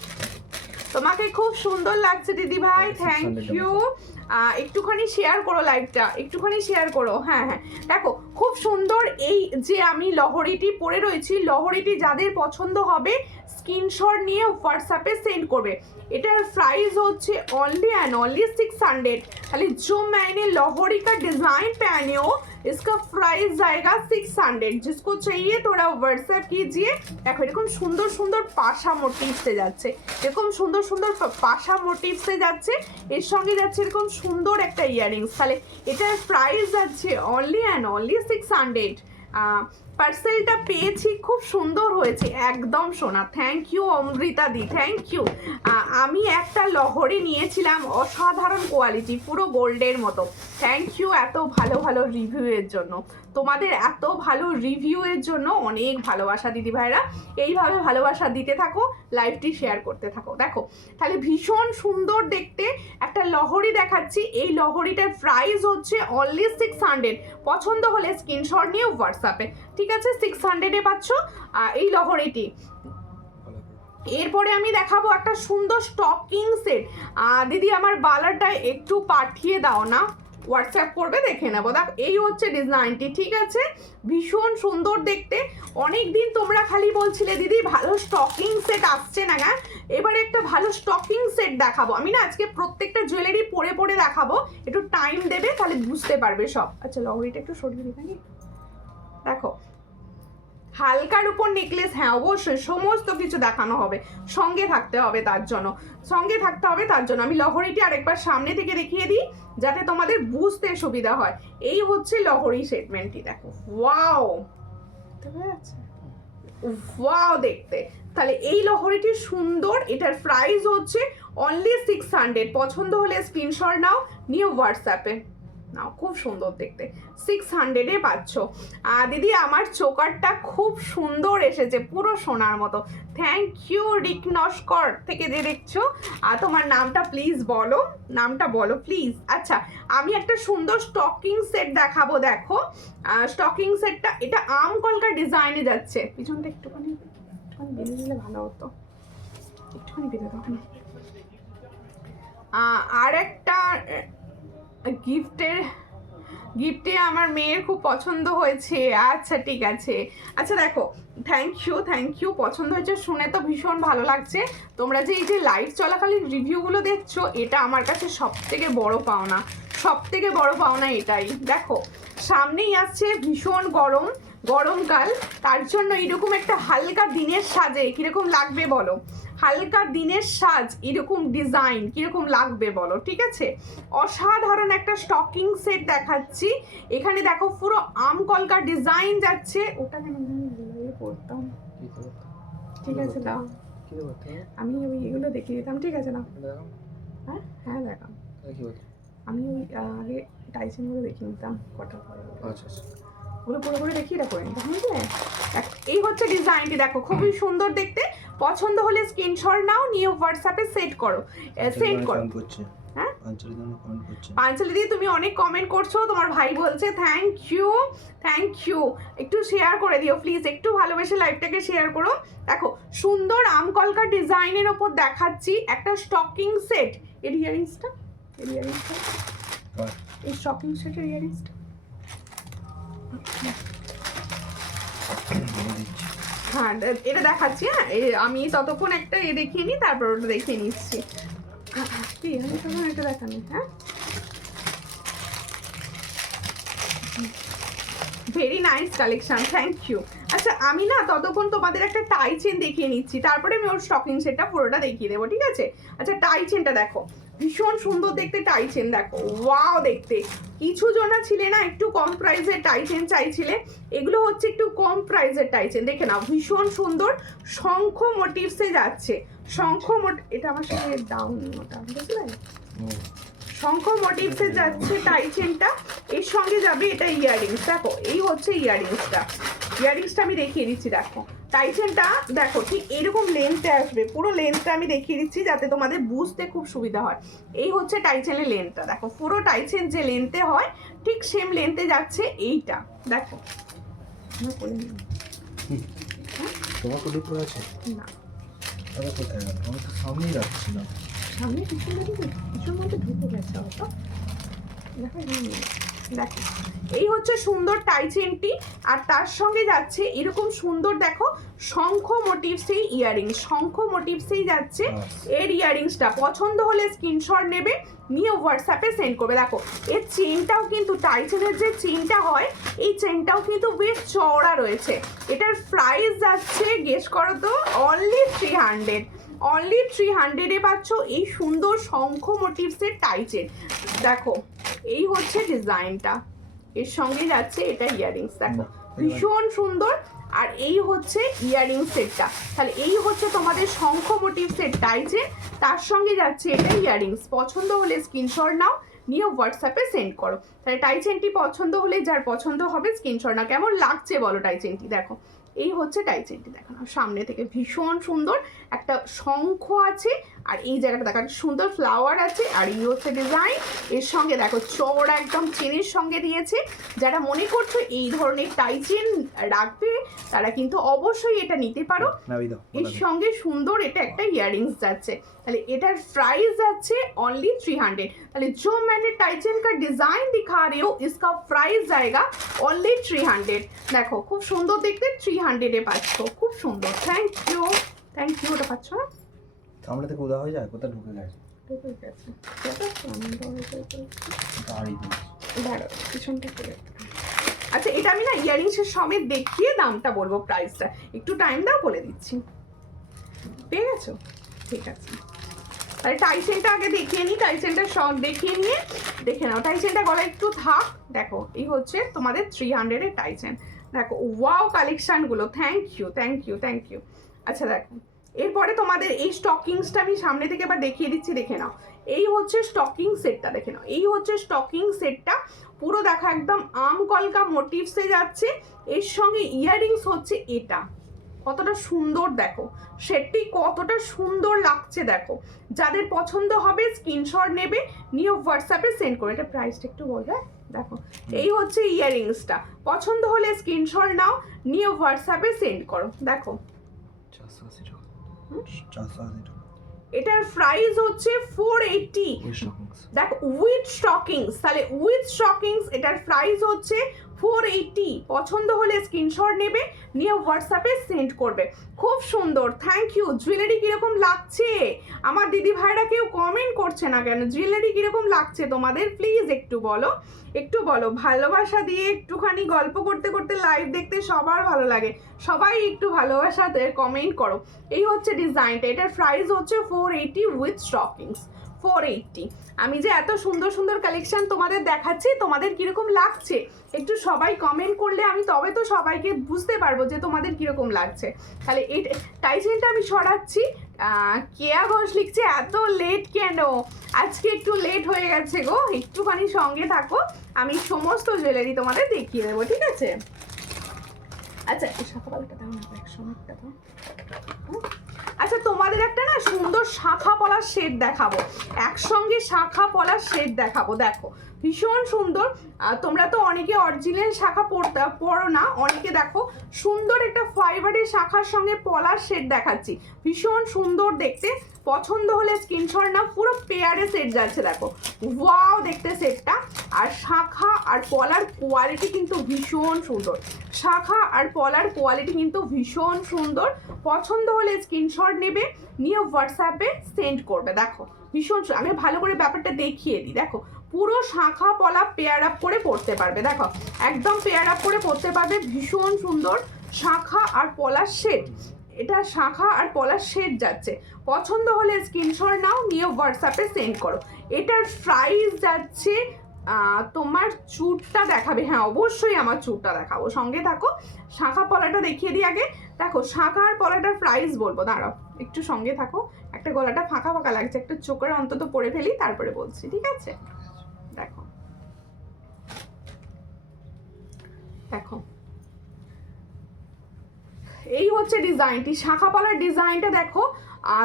তোমাকে খুব সুন্দর লাগছে দিদি ভাই, থ্যাংক ইউ। একটুখানি শেয়ার করো লাইভটা, একটুখানি শেয়ার করো, হ্যাঁ হ্যাঁ। দেখো খুব সুন্দর এই যে আমি লহরিটি পরে রয়েছি, লহরিটি যাদের পছন্দ হবে স্ক্রিনশট নিয়ে হোয়াটসঅ্যাপে সেন্ড করবে। এটার प्राइस হচ্ছে ओनली एंड ओनली 600। खाली जो मैंने लोहड़ी का डिजाइन पहने हो इसका प्राइस जाएगा 600। जिसको चाहिए थोड़ा व्हाट्सएप कीजिए। देखो এরকম সুন্দর সুন্দর পাশা মোটিভসে যাচ্ছে, এরকম সুন্দর সুন্দর পাশা মোটিভসে যাচ্ছে, এর সঙ্গে যাচ্ছে এরকম সুন্দর একটা ইয়াররিংস। তাহলে এটার প্রাইস যাচ্ছে অনলি অ্যান্ড অনলি 600। পার্সেলটা পেয়েছি, খুব সুন্দর হয়েছে, একদম সোনা। থ্যাংক ইউ অমৃতা দি, থ্যাংক ইউ। আমি একটা লহরি নিয়েছিলাম, অসাধারণ কোয়ালিটি, পুরো গোল্ডের মতো। থ্যাংক ইউ এত ভালো ভালো রিভিউয়ের জন্য, তোমাদের এত ভালো রিভিউয়ের জন্য অনেক ভালোবাসা দিদি ভাইরা। এইভাবে ভালোবাসা দিতে থাকো, লাইভটি শেয়ার করতে থাকো। দেখো তাহলে ভীষণ সুন্দর দেখতে একটা লহরি দেখাচ্ছি। এই লহরিটার প্রাইস হচ্ছে অনলি 600। পছন্দ হলে স্ক্রিনশট নিয়ে হোয়াটসঅ্যাপে, ঠিক আছে। 600-এ পাচ্ছ এই লহরিটি। এরপরে আমি দেখাবো একটা সুন্দর স্টকিং সেট। দিদি আমার বালাটা একটু পাঠিয়ে দাও না, হোয়াটসঅ্যাপ করবে, দেখে নেবো। দেখ এই হচ্ছে ডিজাইনটি, ঠিক আছে, ভীষণ সুন্দর দেখতে। অনেক দিন তোমরা খালি বলছিলে দিদি ভালো স্টকিং সেট আসছে না, হ্যাঁ এবারে একটা ভালো স্টকিং সেট দেখাবো। আমি না আজকে প্রত্যেকটা জুয়েলারি পরে পরে দেখাবো, একটু টাইম দেবে তাহলে বুঝতে পারবে সব। আচ্ছা লহরিটা একটু সরিয়ে দিই নাকি। দেখো হালকার উপর নেকলেস, হ্যাঁ অবশ্যই সমস্ত কিছু দেখানো হবে, সঙ্গে থাকতে হবে তার জন্য, সঙ্গে থাকতে হবে তার জন্য। আমি লহরিটি আরেকবার সামনে থেকে দেখিয়ে দিই যাতে তোমাদের বুঝতে সুবিধা হয়। এই হচ্ছে লহরি সেগমেন্টটি, দেখো ওয়াও, ওয়াও দেখতে। তাহলে এই লহরিটি সুন্দর, এটার প্রাইস হচ্ছে অনলি 600। পছন্দ হলে স্ক্রিনশট নাও, নিউ হোয়াটসঅ্যাপে নাও। খুব সুন্দর দেখতে, 600-এ পাচ্ছ। দিদি আমার চোকারটা খুব সুন্দর এসেছে, পুরো সোনার মতো। থ্যাংক ইউ রিক নস্কর থেকে যে দেখছো। তোমার নামটা প্লিজ বলো, নামটা বলো প্লিজ। আচ্ছা, আমি একটা সুন্দর স্টকিং সেট দেখাবো। দেখো স্টকিং সেটটা, এটা আম কলকা ডিজাইনে যাচ্ছে। পিছনটা একটুখানি বেঁধে দিলে ভালো হতো, একটুখানি বেঁধে দাও। আর একটা গিফটে আমার মেয়ের খুব পছন্দ হয়েছে। আচ্ছা ঠিক আছে। আচ্ছা দেখো, থ্যাংক ইউ, পছন্দ হয়েছে শুনে তো ভীষণ ভালো লাগছে। তোমরা যে এই যে লাইভ চলাকালীন রিভিউগুলো দেখছো, এটা আমার কাছে সব থেকে বড় পাওনা এটাই। দেখো সামনেই আসছে ভীষণ গরমকাল, তার জন্য এরকম একটা হালকা দিনের সাজে কিরকম লাগবে বলো? হালকা দিনের সাজ এরকম ডিজাইন কিরকম লাগবে বলো? ঠিক আছে, অসাধারণ একটা স্টকিং সেট দেখাচ্ছি। এখানে দেখো পুরো আম কলকা ডিজাইন যাচ্ছে। ওটা কেন পড়তাম, ঠিক আছে দাও, আমি ওই এগুলো দেখিয়ে দিতাম। ঠিক আছে না? হ্যাঁ দেখাম। আমি ওই আগে টাইসেনগুলো দেখিয়ে নিতাম কটা পরে। আচ্ছা ওগুলো পুরোপুরি দেখিয়ে এটা করে নিতাম। এই হচ্ছে ডিজাইনটি, দেখো খুবই সুন্দর দেখতে। পছন্দ হলে স্ক্রিনশট নাও, নিয়ে হোয়াটসঅ্যাপে সেন্ড করো। হ্যাঁ পাঞ্চালি দি তুমি অনেক কমেন্ট করছো, তোমার ভাই বলছে থ্যাংক ইউ। একটু শেয়ার করে দিও প্লিজ, একটু ভালোবেসে লাইভটাকে শেয়ার করো। দেখো সুন্দর আমকলকা ডিজাইনের ওপর দেখাচ্ছি একটা স্টকিং সেট। এর ইয়ারিংসটা এই স্টকিং সেটের ইয়ারিংসটা হ্যাঁ এটা দেখাচ্ছি। হ্যাঁ আমি ততক্ষণ একটা দেখিয়ে নিই, তারপর ওটা দেখিয়ে নিচ্ছি। কি এটা দেখানি? হ্যাঁ very nice collection, thank you. আচ্ছা আমি না ততক্ষণ তোমাদের একটা টাই চেন দেখিয়ে নিচ্ছি, তারপরে আমি ওর স্টকিং সেটটা পুরোটা দেখিয়ে দেবো। ঠিক আছে? আচ্ছা টাই চেনটা দেখো, ভীষণ সুন্দর দেখতে টাই চেন। দেখো ওয়াও দেখতে। কিছু জনা ছিলে না একটু কম প্রাইসের টাই চেন চাইছিলে, এগুলো হচ্ছে একটু কম প্রাইসের টাই চেন। দেখে নাও ভীষণ সুন্দর, শঙ্খ মোটিভসে যাচ্ছে। এটা আমার সাথে ডাউন ওটা বুঝলে, শঙ্খ মোটিভসে যাচ্ছে টাই চেনটা। এর সঙ্গে যাবে এটা ইয়ারিংস। দেখো এই হচ্ছে ইয়ারিংসটা আমি দেখিয়ে দিচ্ছি। দেখো টাই চেনটা দেখো ঠিক এরকম লেন্থে আসবে, পুরো লেন্থটা আমি দেখিয়ে দিচ্ছি যাতে তোমাদের বুঝতে খুব সুবিধা হয়। এই হচ্ছে টাই চেনের লেন্থটা। দেখো পুরো টাই চেন যে লেন্থে হয় ঠিক সেম লেন্থে যাচ্ছে এইটা। দেখো তোমার কোটি পুরো আছে না, দাদা কোথায় গেল? আমি তো সামনেই রাখছিলাম, সামনে পিছন মধ্যে ঢুকে গেছে হয়তো। দেখো এই হচ্ছে সুন্দর টাই চেনটি, আর তার সঙ্গে যাচ্ছে এরকম সুন্দর দেখো শঙ্খ মোটিভসেই ইয়ারিংস, শঙ্খ মোটিভসেই যাচ্ছে এর ইয়ারিংসটা। পছন্দ হলে স্ক্রিনশট নেবে, নিয়ে হোয়াটসঅ্যাপে সেন্ড করবে। দেখো এর চেনটাও কিন্তু টাই চেনের যে চেনটা হয় এই চেনটাও কিন্তু বেশ চওড়া রয়েছে। এটার প্রাইস যাচ্ছে গেস করো তো, অনলি 300-এ পাচ্ছ এই সুন্দর শঙ্খ মোটিভসের টাই চেন। দেখো এই হচ্ছে ডিজাইনটা, এর সঙ্গে যাচ্ছে এটা ইয়ারিংস। দেখো ভীষণ সুন্দর। আর এই হচ্ছে ইয়ারিং সেটটা। তাহলে এই হচ্ছে তোমাদের শঙ্খ মোটিভসের টাই চেন, তার সঙ্গে যাচ্ছে এটা ইয়ারিংস। পছন্দ হলে স্ক্রিনশট নাও, নিয়ে হোয়াটসঅ্যাপে সেন্ড করো। তাহলে টাই চেনটি পছন্দ হলে যার পছন্দ হবে স্ক্রিনশট নাও। কেমন লাগছে বলো টাই চেনটি? দেখো এই হচ্ছে টাই চেনটি, দেখো না সামনে থেকে ভীষণ সুন্দর একটা শঙ্খ আছে, আর এই জায়গাটা দেখো সুন্দর ফ্লাওয়ার আছে, আর এই হচ্ছে ডিজাইন। এর সঙ্গে দেখো চওড়া একদম চেনের সঙ্গে দিয়েছে। যারা মনে করছো এই ধরনের টাই চেন রাখবে তারা কিন্তু অবশ্যই এটা নিতে পারো। এর সঙ্গে সুন্দর এটা একটা ইয়ারিংস যাচ্ছে। তাহলে এটার প্রাइस যাচ্ছে অনলি 300। তাহলে जो मैंने टाई चेन का डिजाइन दिखा रही हूँ इसका प्राइस जाएगा অনলি 300। দেখো খুব সুন্দর দেখতে, 300-এ পাচ্ছ, খুব সুন্দর। থ্যাংক ইউ ওটা পাচ্ছ না সামনে থেকে উদা হয়ে যায়, কোথায় ঢুকে গেছে পিছনটা করে। আচ্ছা এটা আমি না ইয়ারিংসের সমেত দেখিয়ে দামটা বলবো, প্রাইসটা একটু টাইম দাও বলে দিচ্ছি। পেয়ে গেছো? ঠিক আছে। তাহলে টাই চেনটা আগে দেখিয়ে নিই, টাই চেনটা সব দেখিয়ে নিয়ে দেখে নাও। টাই চেনটা গলা একটু থাক। দেখো এই হচ্ছে তোমাদের 300-এর টাই চেন। দেখো ওয়াও কালেকশনগুলো, thank you thank you thank you. আচ্ছা দেখো, এরপরে তোমাদের এই স্টকিংসটা আমি সামনে থেকে এবার দেখিয়ে দিচ্ছি, দেখে নাও। এই হচ্ছে স্টকিং সেটটা, দেখে নাও, এই হচ্ছে স্টকিং সেটটা। পুরো দেখো একদম আম কলকা মোটিভসে যাচ্ছে, এর সঙ্গে ইয়াররিংস হচ্ছে এটা। কতটা সুন্দর দেখো, সেটটি কতটা সুন্দর লাগছে দেখো। যাদের পছন্দ হবে স্ক্রিনশট নেবে, নিয়ে হোয়াটসঅ্যাপে সেন্ড করে। এটা প্রাইসটা একটু বলবে। দেখো এই হচ্ছে ইয়াররিংসটা, পছন্দ হলে স্ক্রিনশট নাও, নিয়ে হোয়াটসঅ্যাপে সেন্ড করো। দেখো 480 টাকা, 480 টাকা। এটার প্রাইস হচ্ছে 480। দেখো উইথ স্টকিংস, তাহলে উইথ স্টকিংস এটার প্রাইস হচ্ছে 480। পছন্দ হলে স্ক্রিনশট নেবে, নিয়ে হোয়াটসঅ্যাপে সেন্ড করবে। খুব সুন্দর, থ্যাংক ইউ। জুয়েলারি কিরকম লাগছে আমার দিদি ভাইরা কেউ কমেন্ট করছে না কেন? জুয়েলারি কিরকম লাগছে তোমাদের প্লিজ একটু বলো, একটু বলো। ভালোবাসা দিয়ে একটুখানি গল্প করতে করতে লাইভ দেখতে সবার ভালো লাগে, সবাই একটু ভালোবাসাতে কমেন্ট করো। এই হচ্ছে ডিজাইনটা, এটার প্রাইস হচ্ছে 480 উইথ স্টকিংস, 480। আমি যে এত সুন্দর সুন্দর কালেকশন তোমাদের দেখাচ্ছি, তোমাদের কিরকম লাগছে একটু সবাই কমেন্ট করলে আমি তবে তো সবাইকে বুঝতে পারবো যে তোমাদের কিরকম লাগছে। তাহলে এই টাইচেনটা আমি সরাচ্ছি। কেয়া ঘোষ লিখছে এত লেট কেন? আজকে একটু লেট হয়ে গেছে গো, একটুখানি সঙ্গে থাকো, আমি সমস্ত জুয়েলারি তোমাদের দেখিয়ে দেবো, ঠিক আছে? আচ্ছা শাখাপালাটা দাও না, একসঙ্গে দাও। আচ্ছা তোমাদের একটা না সুন্দর শাখা পলার সেট দেখাবো, একসঙ্গে শাখা পলার সেট দেখাবো। দেখো ভীষণ সুন্দর। তোমরা তো অনেকে অরিজিনাল শাখা পড়ো না, অনেকে দেখো সুন্দর একটা ফাইবারের শাখার সঙ্গে পলার সেট দেখাচ্ছি, ভীষণ সুন্দর দেখতে। পছন্দ হলে স্ক্রিনশট নাও, পুরো পেয়ারে সেট যাচ্ছে দেখো, ওয়াও দেখতে সেটটা। আর শাখা আর পলার কোয়ালিটি কিন্তু ভীষণ সুন্দর, শাখা আর পলার কোয়ালিটি কিন্তু ভীষণ সুন্দর। পছন্দ হলে স্ক্রিনশট নেবে, নিয়ে হোয়াটসঅ্যাপে সেন্ড করবে। দেখো ভীষণ, আমি ভালো করে ব্যাপারটা দেখিয়ে দিই। দেখো পুরো শাখা পলা পেয়ার আপ করে পড়তে পারবে, দেখো একদম পেয়ার আপ করে পড়তে পারবে, ভীষণ সুন্দর শাখা আর পলার সেট। এটা শাখা আর পলার সেট যাচ্ছে। পছন্দ হলে স্ক্রিনশট নাও, নিয়ে হোয়াটসঅ্যাপে সেন্ড করো। এটার প্রাইস যাচ্ছে, তোমার চুটটা দেখাবে? হ্যাঁ অবশ্যই আমার চুটটা দেখাবো, সঙ্গে থাকো। শাখা পলাটা দেখিয়ে দিই আগে। দেখো শাখা আর পলাটার প্রাইস বলবো, দাঁড়াও একটু সঙ্গে থাকো। একটা গলাটা ফাঁকা ফাঁকা লাগছে, একটা চোখের অন্তত পরে ফেলি তারপরে বলছি, ঠিক আছে? দেখো দেখো এই হচ্ছে ডিজাইনটি, শাখা পলার ডিজাইনটা দেখো।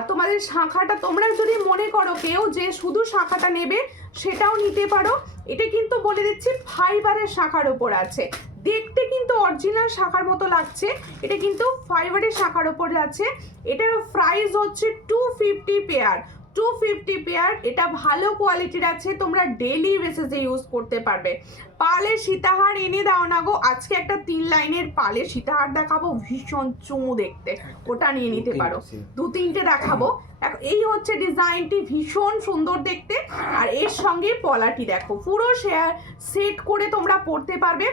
তোমাদের শাখাটা তোমরা যদি মনে করো কেউ যে শুধু শাখাটা নেবে সেটাও নিতে পারো। এটা কিন্তু বলে দিচ্ছি ফাইবারের শাখার ওপর আছে, দেখতে কিন্তু অরিজিনাল শাখার মতো লাগছে, এটা কিন্তু ফাইবারের শাখার ওপর আছে। এটার প্রাইস হচ্ছে 250 পেয়ার, 250 পেয়ার। এটা ভালো কোয়ালিটির আছে, তোমরা ডেইলি বেসিসে ইউজ করতে পারবে। পালের সীতাহার এনে দাও না গো, আজকে একটা 3 লাইনের পালের সীতাহার দেখাবো, ভীষণ চুমু দেখতে, ওটা নিয়ে নিতে পারো। 2-3টে দেখাবো। এই হচ্ছে ডিজাইনটি, ভীষণ সুন্দর দেখতে। আর এর সঙ্গে পলাটি দেখো, পুরো সেট করে তোমরা পড়তে পারবে।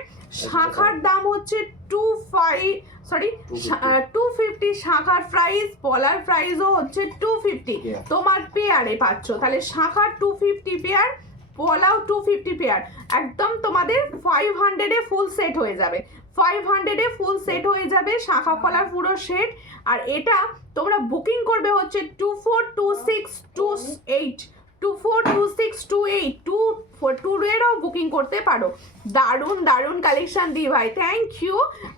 শাখার দাম হচ্ছে 250 শাখার প্রাইস, পলার প্রাইসও হচ্ছে 250। তোমার পেয়ারে পাচ্ছ, তাহলে শাখার 250 পেয়ার, পলাও 250 পেয়ার, একদম তোমাদের 500-এ ফুল সেট হয়ে যাবে, 500-এ ফুল সেট হয়ে যাবে শাখা পলার পুরো সেট। আর এটা তোমরা বুকিং করবে হচ্ছে 242628, 242628, 2-এরও বুকিং করতে পারো। দারুণ দারুণ কালেকশন দিই ভাই, থ্যাংক ইউ।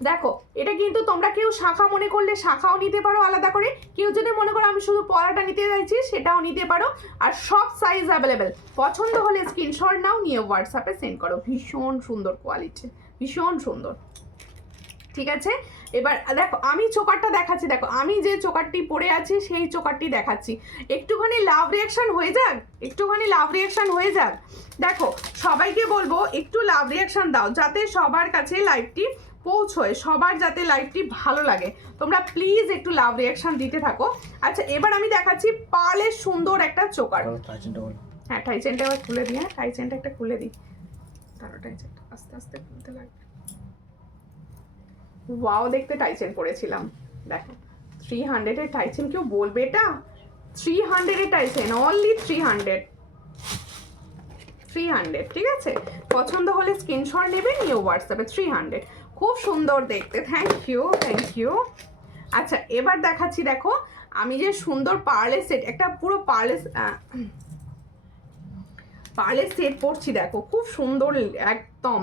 দেখো এটা কিন্তু তোমরা কেউ শাখা মনে করলে শাখাও নিতে পারো আলাদা করে, কেউ যদি মনে করো আমি শুধু পলাটা নিতে চাইছি সেটাও নিতে পারো। আর সব সাইজ অ্যাভেলেবেল, পছন্দ হলে স্ক্রিনশট নাও, নিয়ে হোয়াটসঅ্যাপে সেন্ড করো। ভীষণ সুন্দর কোয়ালিটি, ভীষণ সুন্দর, ঠিক আছে? এবার দেখো আমি চোকারটা দেখাচ্ছি, দেখো আমি যে চোকারটি পরে আছি সেই চোকারটি দেখাচ্ছি। একটুখানি লাভ রিয়াকশন হয়ে যাক, একটুখানি লাভ রিয়াকশন হয়ে যাক। দেখো সবাইকে বলবো একটু লাভ রিয়াকশন দাও, যাতে সবার কাছে লাইভটি পৌঁছয়, সবার যাতে লাইভটি ভালো লাগে। তোমরা প্লিজ একটু লাভ রিয়াকশন দিতে থাকো। আচ্ছা এবার আমি দেখাচ্ছি পালের সুন্দর একটা চোকার। হ্যাঁ টাইচেনটা এবার খুলে দিই, হ্যাঁ টাইচেনটা একটা খুলে দিই, তারপর টাইচেনটা আস্তে আস্তে খুলতে লাগবে। ওয়াও দেখতে টাইচেন পরেছিলাম, দেখো 300-এর টাইচেন, কেউ বলবে এটা 300-এর টাইচেন, অনলি 300, ঠিক আছে? পছন্দ হলে স্ক্রিনশট নেবে, নিয়ে হোয়াটসঅ্যাপে 300। খুব সুন্দর দেখতে, থ্যাংক ইউ থ্যাংক ইউ। আচ্ছা এবার দেখাচ্ছি, দেখো আমি যে সুন্দর পার্লের সেট, একটা পুরো পার্লের সেট পরছি, দেখো খুব সুন্দর একদম,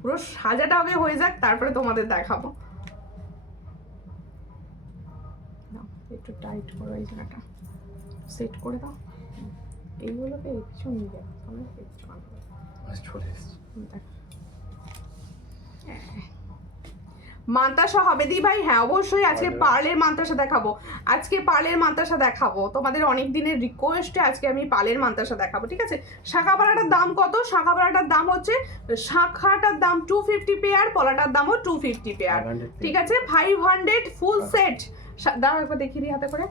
পুরো সাজাটা আগে হয়ে যাক তারপরে তোমাদের দেখাবো। একটু টাইট করো এই জায়গাটা, সেট করে দাও, এইগুলোকে একটু নিয়ে যাও, মান্তাসা হবে দি ভাই, হ্যাঁ অবশ্যই আজকে পার্লের মান্তাসা দেখাবো, আজকে পার্লের মান্তাসা দেখাবো, তোমাদের অনেক দিনের রিকোয়েস্টে আজকে আমি পার্লের মান্তাসা দেখাবো, ঠিক আছে। শাখা পাড়াটার দাম কত? শাখা পাড়াটার দাম হচ্ছে, শাখাটার দাম 250 পেয়ার, পলাটার দামও 250 পেয়ার, ঠিক আছে। 500 ফুল সেট, দাও একবার দেখিয়ে দিই হাতে করে।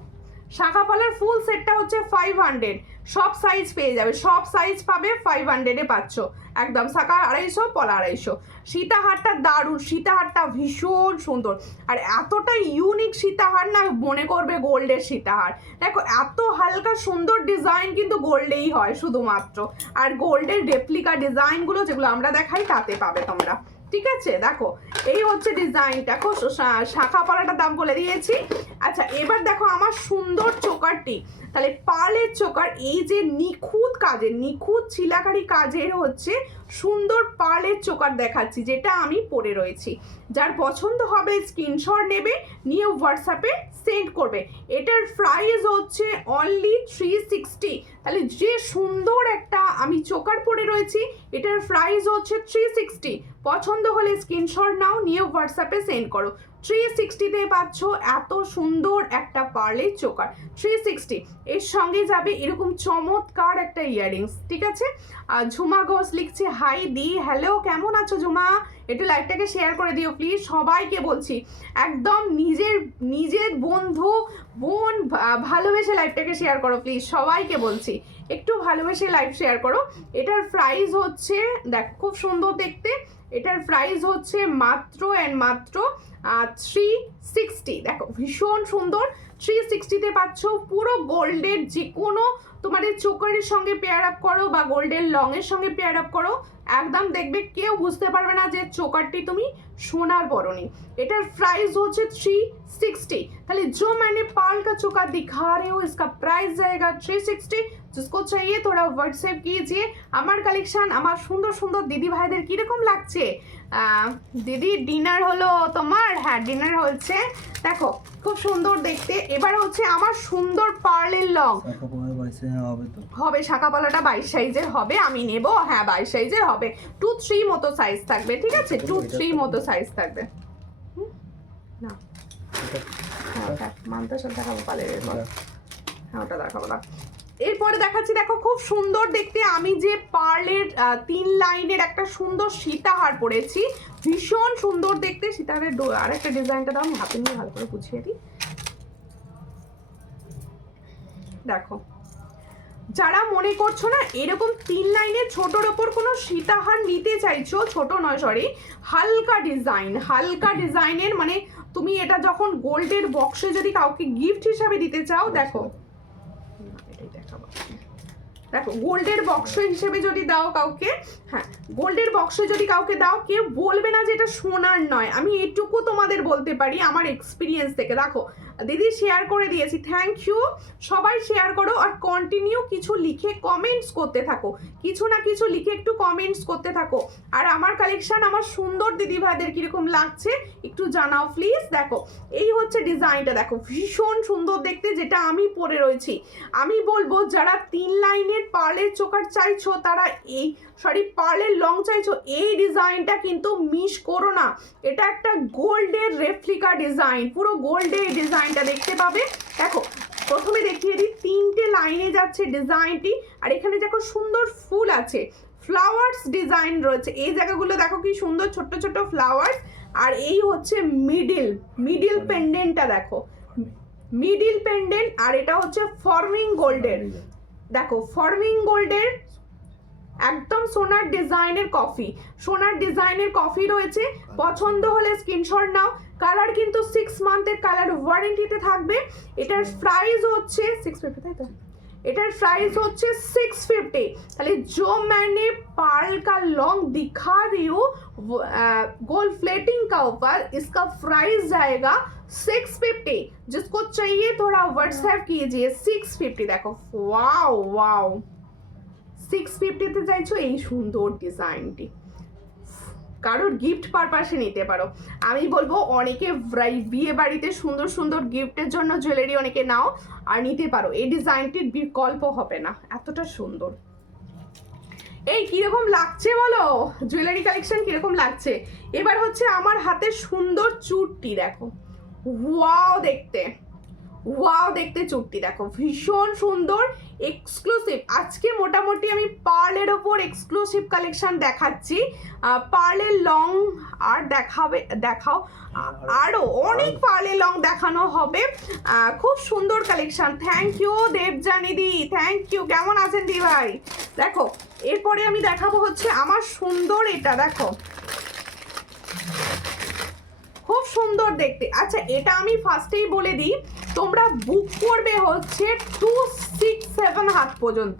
শাখা পালার ফুল সেটটা হচ্ছে 500, সব সাইজ পেয়ে যাবে, সব সাইজ পাবে 500-এ পাচ্ছ একদম। শাখা 250, পলা 250। সীতাহারটা দারুণ, সীতাহারটা ভীষণ সুন্দর, আর এতটা ইউনিক সীতাহার না, মনে করবে গোল্ডের সীতাহার। দেখো এত হালকা সুন্দর ডিজাইন কিন্তু গোল্ডেই হয় শুধুমাত্র, আর গোল্ডের রেপ্লিকা ডিজাইনগুলো যেগুলো আমরা দেখাই তাতে পাবে তোমরা, ঠিক আছে। দেখো এই হচ্ছে ডিজাইন, দেখো শাখা পালাটার দাম বলে দিয়েছি। আচ্ছা এবার দেখো আমার সুন্দর চোকারটি, তাহলে পার্লের চোকার, এই যে নিখুঁত কাজের, নিখুঁত ছিলাকারি কাজের হচ্ছে সুন্দর পার্লের চোকার দেখাচ্ছি, যেটা আমি পরে রয়েছি। যার পছন্দ হবে স্ক্রিনশট নেবে, নিয়ে হোয়াটসঅ্যাপে সেন্ড করবে। এটার প্রাইস হচ্ছে অনলি 360। তাহলে যে সুন্দর একটা আমি চোকার পরে রয়েছি, এটার প্রাইস হচ্ছে 360। পছন্দ হলে স্ক্রিনশট নাও, নিয়ে হোয়াটসঅ্যাপে সেন্ড করো। 360-তে পাচ্ছ এত সুন্দর একটা পার্লের চোকার, 360। এর সঙ্গে যাবে এরকম চমৎকার একটা ইয়াররিংস, ঠিক আছে। আর ঝুমা ঘোষ লিখছে হাই দি, হ্যালো কেমন আছো ঝুমা? একটু লাইভটাকে শেয়ার করে দিও প্লিজ, সবাইকে বলছি, একদম নিজের বন্ধু বোন ভালোবেসে লাইভটাকে শেয়ার করো প্লিজ, সবাইকে বলছি একটু ভালোবেসে লাইভ শেয়ার করো। এটার প্রাইস হচ্ছে, দেখ খুব সুন্দর দেখতে, এটার প্রাইস হচ্ছে মাত্র অ্যান্ড মাত্র 360। দেখো ভীষণ সুন্দর, 360-তে পাচ্ছ। পুরো গোল্ডের যে কোনো তোমার এই চোকারের সঙ্গে পেয়ার আপ করো বা গোল্ডের লং এর সঙ্গে পেয়ার আপ করো, একদম দেখবে কেউ বুঝতে পারবে না যে চোকারটি তুমি সোনার পরনি। এটার প্রাইস হচ্ছে 360। তাহলে जो मैंने पार्ल का चोकर दिखा रही हूँ, इसका प्राइस जाएगा 360। जिसको चाहिए थोड़ा व्हाट्सएप कीजिए। আমার কালেকশন, আমার সুন্দর সুন্দর দিদি ভাইদের কিরকম লাগছে? দিদি ডিনার হলো তোমার? হ্যাঁ ডিনার হচ্ছে, দেখো খুব সুন্দর দেখতে। এবার হচ্ছে আমার সুন্দর পার্লের লং হবে, শাখাপালাটা 22 সাইজের হবে, আমি নেব, হ্যাঁ 22 সাইজের হবে, 2-3 মতো সাইজ থাকবে, ঠিক আছে, 2-3 মতো সাইজ থাকবে। না হ্যাঁ মানতাসা দেখাবো পার্লের, হ্যাঁ ওটা দেখাবো না। এরপরে দেখাচ্ছি, দেখো খুব সুন্দর দেখতে, আমি যে পার্লের 3 লাইনের একটা সুন্দর সীতাহার পরেছি, ভীষণ সুন্দর দেখতে। সীতাহারের আর একটা ডিজাইনটা দাও, আমি হাতে নিয়ে ভালো করে বুঝিয়ে দিই। দেখো যারা মনে করছো না এরকম 3 লাইনের ছোটর ওপর কোনো সীতাহার নিতে চাইছো, ছোট নয় সরি, হালকা ডিজাইনের, মানে তুমি এটা যখন গোল্ডের বক্সে যদি কাউকে গিফট হিসাবে দিতে চাও, দেখো দেখো গোল্ডের বক্স হিসেবে যদি দাও কাউকে, হ্যাঁ গোল্ডের বক্সে যদি কাউকে দাও, কেউ বলবে না যে এটা সোনার নয়। আমি এটুকু তোমাদের বলতে পারি আমার এক্সপিরিয়েন্স থেকে। দেখো দিদি শেয়ার করে দিয়েছি, থ্যাংক ইউ, সবাই শেয়ার করো আর কন্টিনিউ কিছু লিখে কমেন্টস করতে থাকো, কিছু না কিছু লিখে একটু কমেন্টস করতে থাকো। আর আমার কালেকশন আমার সুন্দর দিদি ভাইদের কিরকম লাগছে একটু জানাও প্লিজ। দেখো এই হচ্ছে ডিজাইনটা, দেখো ভীষণ সুন্দর দেখতে, যেটা আমি পরে রয়েছি। আমি বলবো যারা 3 লাইনের পার্লের চোকার চাইছো, তারা এই পার্লের লং চাইছো, এই ডিজাইনটা কিন্তু মিস করো না। এটা একটা গোল্ডের রেপ্লিকা ডিজাইন, পুরো গোল্ডের ডিজাইনটা দেখতে পাবে। দেখো প্রথমে দেখিয়ে দিই, 3টে লাইনে যাচ্ছে ডিজাইনটি, আর এখানে দেখো সুন্দর ফুল আছে, ফ্লাওয়ার্স ডিজাইন রয়েছে, এই জায়গাগুলো দেখো কি সুন্দর ছোট্ট ছোট্ট ফ্লাওয়ার্স। আর এই হচ্ছে মিডিল পেন্ডেন্টটা, দেখো মিডিল পেন্ডেন্ট, আর এটা হচ্ছে ফর্মিং গোল্ডের, দেখো ফর্মিং গোল্ডের একদম সোনার ডিজাইনের কফি রয়েছে। পছন্দ হলে স্ক্রিনশট নাও। কালার কিন্তু 6 মান্থের কালার ওয়ারেন্টিতে থাকবে। এটার প্রাইস হচ্ছে 650, তাই তো? এটার প্রাইস হচ্ছে 650। তাহলে जो मैंने पर्ल का लॉन्ग दिखा रही हूँ गोल्ड फ्लेटिंग का ऊपर, इसका प्राइस जाएगा 650। जिसको चाहिए थोड़ा व्हाट्सएप कीजिए। 650 देखो, वाओ वाओ 650 তে চাইছো এই সুন্দর ডিজাইনটি, কারোর গিফট পারপাসে নিতে পারো। আমি বলবো অনেকে বিয়ে বাড়িতে সুন্দর সুন্দর গিফটের জন্য জুয়েলারি অনেকে নাও আর নিতে পারো, এই ডিজাইনটির বিকল্প হবে না, এতটা সুন্দর। এই কিরকম লাগছে বলো, জুয়েলারি কালেকশন কিরকম লাগছে? এবার হচ্ছে আমার হাতে সুন্দর চুড়টি দেখো, ওয়াও দেখতে, ওয়াও দেখতে চুড়টি দেখো, ভীষণ সুন্দর এক্সক্লুসিভ। আজকে মোটামুটি আমি পার্লের ওপর এক্সক্লুসিভ কালেকশন দেখাচ্ছি। পার্লের লং আর দেখাও আরো অনেক পার্লের লং দেখানো হবে। খুব সুন্দর কালেকশন। থ্যাংক ইউ দেবজানি দি, থ্যাংক ইউ। কেমন আছেন দি ভাই? দেখো এরপরে আমি দেখাবো হচ্ছে আমার সুন্দর এটা দেখো, খুব সুন্দর দেখতে। আচ্ছা এটা আমি ফার্স্টেই বলে দিই, তোমরা বুক করবে হচ্ছে 267 হাত পর্যন্ত,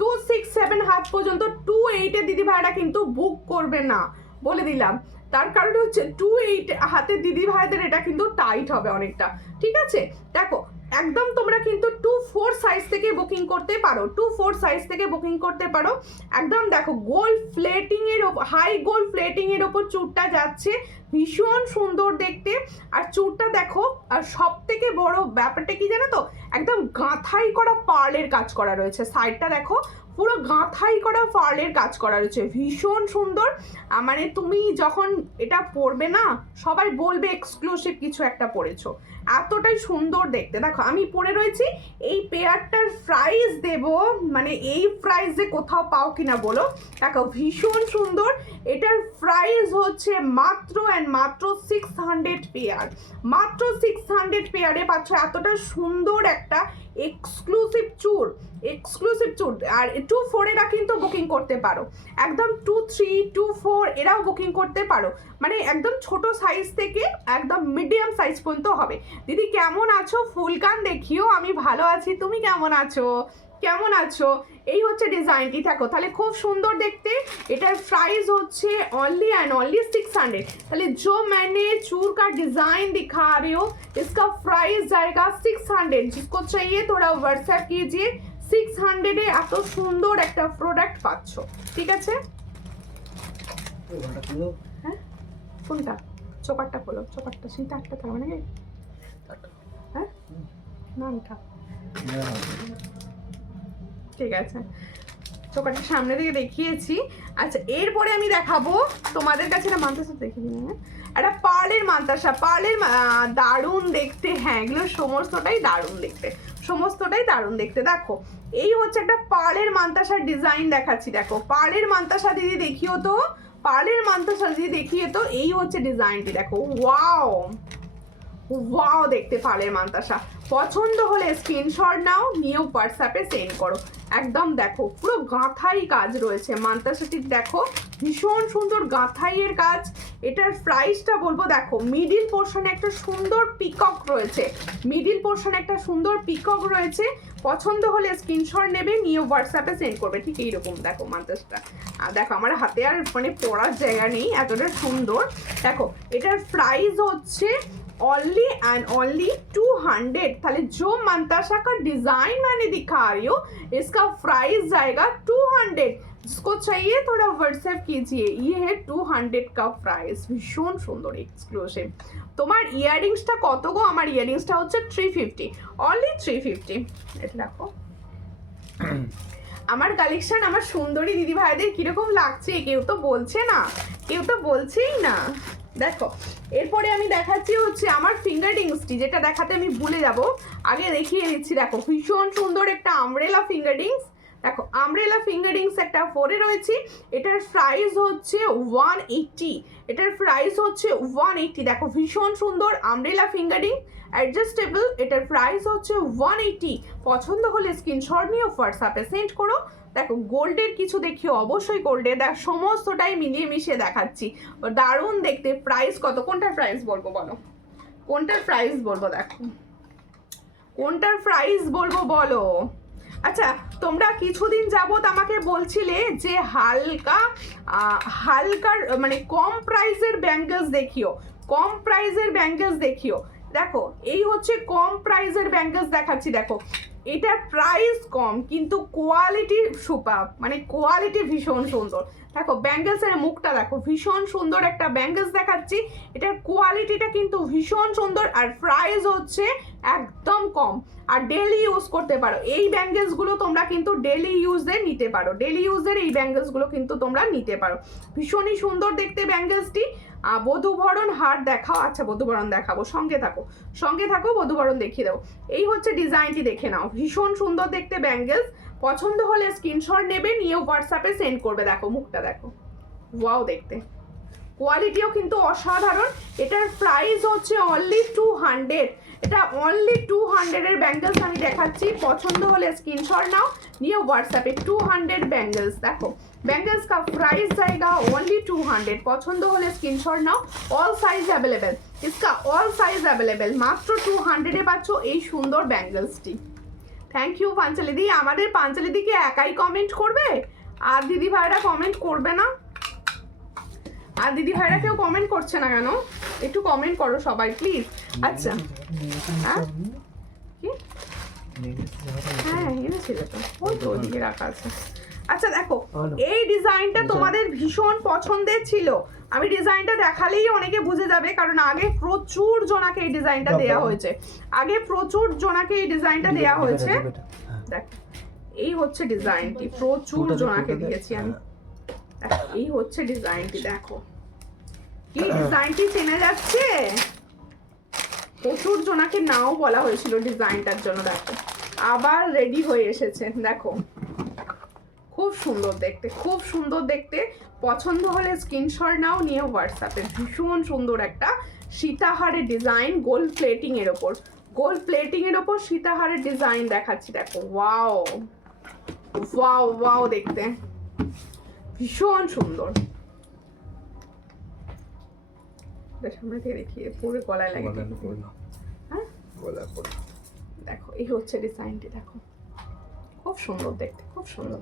267 হাত পর্যন্ত। 28 এ দিদি ভাইরা কিন্তু বুক করবে না, বলে দিলাম। তার কারণ হচ্ছে 28 হাতে দিদি ভাইদের এটা কিন্তু টাইট হবে অনেকটা, ঠিক আছে? দেখো একদম তোমরা কিন্তু 24 সাইজ থেকে বুকিং করতে পারো, 24 সাইজ থেকে বুকিং করতে পারো। একদম দেখো গোল্ড ফ্লেটিং এর ওপর, হাই গোল্ড ফ্লেটিং এর ওপর চুড়টা যাচ্ছে, ভীষণ সুন্দর দেখতে। আর চুড়টা দেখো, আর সব থেকে বড় ব্যাপারটা কি জানো তো, একদম গাঁথাই করা পার্লের কাজ করা রয়েছে। সাইডটা দেখো পুরো গাঁথাই করা পার্লের কাজ করা রয়েছে, ভীষণ সুন্দর। মানে তুমি যখন এটা পরবে না সবাই বলবে এক্সক্লুসিভ কিছু একটা পরেছো, এতটাই সুন্দর দেখতে। দেখো আমি পরে রয়েছি, এই পেয়ারটার প্রাইস দেব, মানে এই প্রাইসে কোথাও পাও কিনা বলো। দেখো ভীষণ সুন্দর, এটার প্রাইস হচ্ছে মাত্র অ্যান্ড মাত্র 600 পেয়ার, মাত্র 600 পেয়ারে পাচ্ছ এতটা সুন্দর একটা এক্সক্লুসিভ চুড়, এক্সক্লুসিভ চুড়। আর 24 এরা কিন্তু বুকিং করতে পারো, একদম 23, 24 এরাও বুকিং করতে পারো। মানে একদম ছোট সাইজ থেকে একদম মিডিয়াম সাইজ পর্যন্ত হবে। দিদি কেমন আছো? ফুলকান দেখিও, আমি ভালো আছি, তুমি কেমন আছো? কেমন আছো? এই হচ্ছে ডিজাইনটি, থাকো তাহলে খুব সুন্দর দেখতে। এটার প্রাইস হচ্ছে অনলি एंड ओनली 600। তাহলে जो मैंने चूर का डिजाइन दिखा रही हूँ इसका प्राइस जाएगा 600। जिसको चाहिए थोड़ा व्हाट्सएप कीजिए। 600 এ এত সুন্দর একটা প্রোডাক্ট পাচ্ছ, ঠিক আছে? হ্যাঁ কোনটা? চোকারটা খোলো, চোকারটা সেটা একটা থাকবে নাকি? হ্যাঁ নামটা ঠিক আছে, চোকারটা সামনে দিকে দেখিয়েছি। আচ্ছা এরপরে আমি দেখাবো তোমাদের কাছে না মান্তাসা দেখিয়ে দিই, হ্যাঁ একটা পার্লের মান্তাসা, পার্লের দারুণ দেখতে। হ্যাঁ এগুলো সমস্তটাই দারুণ দেখতে, সমস্তটাই দারুণ দেখতে। দেখো এই হচ্ছে একটা পার্লের মান্তাসার ডিজাইন দেখাচ্ছি। দেখো পার্লের মান্তাসা দিদি দেখিও তো, পার্লের মান্তাসা দিদি দেখিয়ে তো, এই হচ্ছে ডিজাইনটি দেখো, ওয়াও ওয়াও দেখতে পার্লের মান্তাসা। পছন্দ হলে স্ক্রিনশট নাও, নিয়েও হোয়াটসঅ্যাপে সেন্ড করো। একদম দেখো পুরো গাঁথাই কাজ রয়েছে মান্তাসাটির, দেখো ভীষণ সুন্দর গাঁথাইয়ের কাজ। এটার প্রাইসটা বলবো, দেখো মিডিল পোর্শনে একটা সুন্দর পিকক রয়েছে, মিডিল পোর্শনে একটা সুন্দর পিকক রয়েছে। পছন্দ হলে স্ক্রিনশট নেবে, নিয়ে হোয়াটসঅ্যাপে সেন্ড করবে। ঠিক এইরকম দেখো মান্তাসটা, আর দেখো আমার হাতে আর মানে পড়ার জায়গা নেই, এতটা সুন্দর। দেখো এটার প্রাইস হচ্ছে ओनली एंड ओनली 200। তাহলে जो मंताशा का डिजाइन मैंने दिखा रही हूँ इसका प्राइस जाएगा 200। जिसको चाहिए थोड़ा व्हाट्सएप कीजिए। ये है 200 का प्राइस, ভীষণ সুন্দর এক্সক্লুসিভ। তোমার ইয়াররিংসটা কত গো? আমার ইয়াররিংসটা হচ্ছে 350, অনলি 350। এটা দেখো আমার কালেকশন আমার সুন্দরী দিদি ভাইদের কিরকম লাগছে, কেউ তো বলছে না, কেউ তো বলছেই না। দেখো এরপরে আমি দেখাচ্ছি হচ্ছে আমার ফিঙ্গার রিংসটি, যেটা দেখাতে আমি ভুলে যাব, আগে দেখিয়ে দিচ্ছি। দেখো ভীষণ সুন্দর একটা আমব্রেলা ফিঙ্গার রিংস। দেখো আমব্রেলা ফিঙ্গার রিংস একটা পরে রয়েছি, এটার প্রাইস হচ্ছে 180, এটার প্রাইস হচ্ছে 180। দেখো ভীষণ সুন্দর আমব্রেলা ফিঙ্গার রিং, অ্যাডজাস্টেবল, এটার প্রাইস হচ্ছে 180। পছন্দ হলে স্ক্রিনশট নিয়ে হোয়াটসঅ্যাপে সেন্ড করো। দেখো গোল্ডের কিছু দেখিও, অবশ্যই গোল্ডের, দেখ সমস্তটাই মিলিয়ে মিশিয়ে দেখাচ্ছি, দারুণ দেখতে। প্রাইস কত? কোনটার প্রাইস বলবো বলো, কোনটার প্রাইস বলবো? দেখো কোনটার প্রাইস বলবো বলো, আচ্ছা, তোমরা কিছুদিন যাবত আমাকে বলছিলে যে হালকার মানে কম প্রাইসের ব্যাঙ্গেলস দেখিও, কম প্রাইসের ব্যাঙ্গেলস দেখিও। দেখো এই হচ্ছে কম প্রাইসের ব্যাঙ্গেলস দেখাচ্ছি। দেখো এটার প্রাইস কম কিন্তু কোয়ালিটি সুপার, মানে কোয়ালিটি ভীষণ সুন্দর। দেখো ব্যাঙ্গেলসের মুখটা দেখো, ভীষণ সুন্দর একটা ব্যাঙ্গেলস দেখাচ্ছি। এটার কোয়ালিটিটা কিন্তু ভীষণ সুন্দর আর প্রাইস হচ্ছে একদম কম, আর ডেলি ইউজ করতে পারো। এই ব্যাঙ্গেলসগুলো তোমরা কিন্তু ডেলি ইউজে নিতে পারো, ডেলি ইউজের এই ব্যাঙ্গেলসগুলো কিন্তু তোমরা নিতে পারো। ভীষণই সুন্দর দেখতে ব্যাঙ্গেলসটি। বধূবরণ হার দেখাও। আচ্ছা বধূবরণ দেখাবো, সঙ্গে থাকো সঙ্গে থাকো, বধূবরণ দেখিয়ে দেবো। এই হচ্ছে ডিজাইনটি, দেখে নাও, ভীষণ সুন্দর দেখতে ব্যাঙ্গেলস। পছন্দ হলে স্ক্রিনশট নেবে, নিয়ে হোয়াটসঅ্যাপে সেন্ড করবে। দেখো মুখটা দেখো, ওয়াও দেখতে, কোয়ালিটিও কিন্তু অসাধারণ। এটার প্রাইস হচ্ছে অনলি 200, এটা অনলি 200 এর ব্যাঙ্গেলস আমি দেখাচ্ছি। পছন্দ হলে স্ক্রিনশট নাও, নিয়ে হোয়াটসঅ্যাপে 200 बैंगल्स। देखो बैंगल्स का प्राइस जाएगा ओनली 200। पसंद होले स्क्रीनशट नाओ, ऑल साइज अवेलेबल, इसका ऑल साइज अवेलेबल। मात्र 200 এ পাচ্ছো এই সুন্দর ব্যাঙ্গেলসটি। থ্যাংক ইউ পাঞ্চালি দি। আমাদের পাঞ্চালি দিকে একাই কমেন্ট করবে, আর দিদি ভাইরা কমেন্ট করবে না? আর দিদি ভাইরা কেউ কমেন্ট করছে না কেন? একটু কমেন্ট করো সবাই প্লিজ। আচ্ছা হ্যাঁ কি, হ্যাঁ এনেছিল তো, ওই তো ওদিকে রাখা আছে। আচ্ছা দেখো এই ডিজাইনটা তোমাদের ভীষণ পছন্দের ছিল। আমি ডিজাইনটা দেখালেই অনেকে বুঝে যাবে, কারণ আগে প্রচুর জনাকে এই ডিজাইনটা দেয়া হয়েছে, আগে প্রচুর জনাকে এই ডিজাইনটা দেয়া হয়েছে। দেখো এই হচ্ছে ডিজাইনটি, প্রচুর জনাকে দিয়েছি আমি। এই হচ্ছে ডিজাইনটি, দেখো কি ডিজাইনটি চেনা যাচ্ছে। প্রচুর জনাকে নাও বলা হয়েছিল ডিজাইনটার জন্য, দেখো আবার রেডি হয়ে এসেছে। দেখো খুব সুন্দর দেখতে, খুব সুন্দর দেখতে। পছন্দ হলে স্ক্রিনশট নাও, নিয়ে হোয়াটসঅ্যাপে। ভীষণ সুন্দর একটা সীতাহারের ডিজাইন, গোল্ড প্লেটিং এর ওপর, গোল্ড প্লেটিং এর ওপর সীতাহারের ডিজাইন দেখাচ্ছি। দেখো ওয়াও ওয়াও ওয়াও দেখতে ভীষণ সুন্দর। সামনে থেকে দেখিয়ে পুরো গলায় লাগে। হ্যাঁ দেখো এই হচ্ছে ডিজাইনটি, দেখো খুব সুন্দর দেখতে, খুব সুন্দর।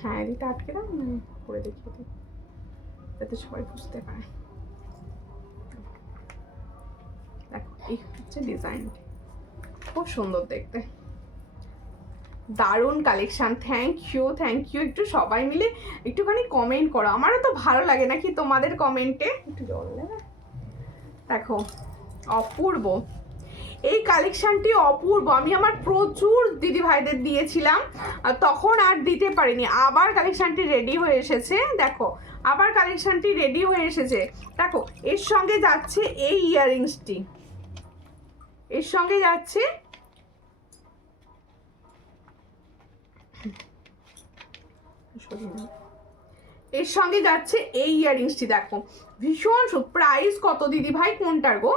হ্যাঁ এটা আটকে দাও, পরে দেখিয়ে দিই যাতে সবাই বুঝতে পারে। দেখো এই হচ্ছে ডিজাইনটি, খুব সুন্দর দেখতে, দারুণ collection. Thank you, thank you. একটু সবাই মিলে একটুখানি কমেন্ট করো, আমারও তো ভালো লাগে নাকি তোমাদের কমেন্টে। একটু জল দেবে। দেখো অপূর্ব এই কালেকশনটি, অপূর্ব। আমি আমার প্রচুর দিদি ভাইদের দিয়েছিলাম, আর তখন আর দিতে পারিনি। আবার কালেকশনটি রেডি হয়ে এসেছে। দেখো আবার কালেকশনটি রেডি হয়ে এসেছে। দেখো এর সঙ্গে যাচ্ছে এই ইয়াররিংসটি, এর সঙ্গে যাচ্ছে এর সঙ্গে যাচ্ছে এই ইয়াররিংসটি। দেখো ভীষণ প্রাইস কত দিদি ভাই কোনটার গো?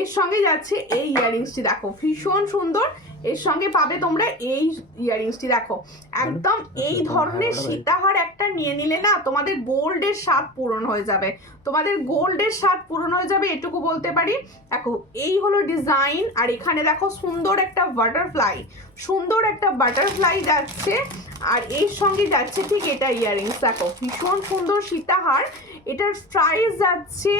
এর সঙ্গে যাচ্ছে এই ইয়াররিংসটি, দেখো ভীষণ সুন্দর। এর সঙ্গে পাবে তোমরা এই ইয়াররিংসটি। দেখো একদম এই ধরনের সীতাহার একটা নিয়ে নিলে না তোমাদের গোল্ডের স্বাদ পূরণ হয়ে যাবে, তোমাদের গোল্ডের স্বাদ পূরণ হয়ে যাবে, এটুকু বলতে পারি। দেখো এই হলো ডিজাইন, আর এখানে দেখো সুন্দর একটা বাটারফ্লাই, সুন্দর একটা বাটারফ্লাই যাচ্ছে, আর এর সঙ্গে যাচ্ছে ঠিক এটা ইয়াররিংস। দেখো ভীষণ সুন্দর সীতাহার। এটার প্রাইস যাচ্ছে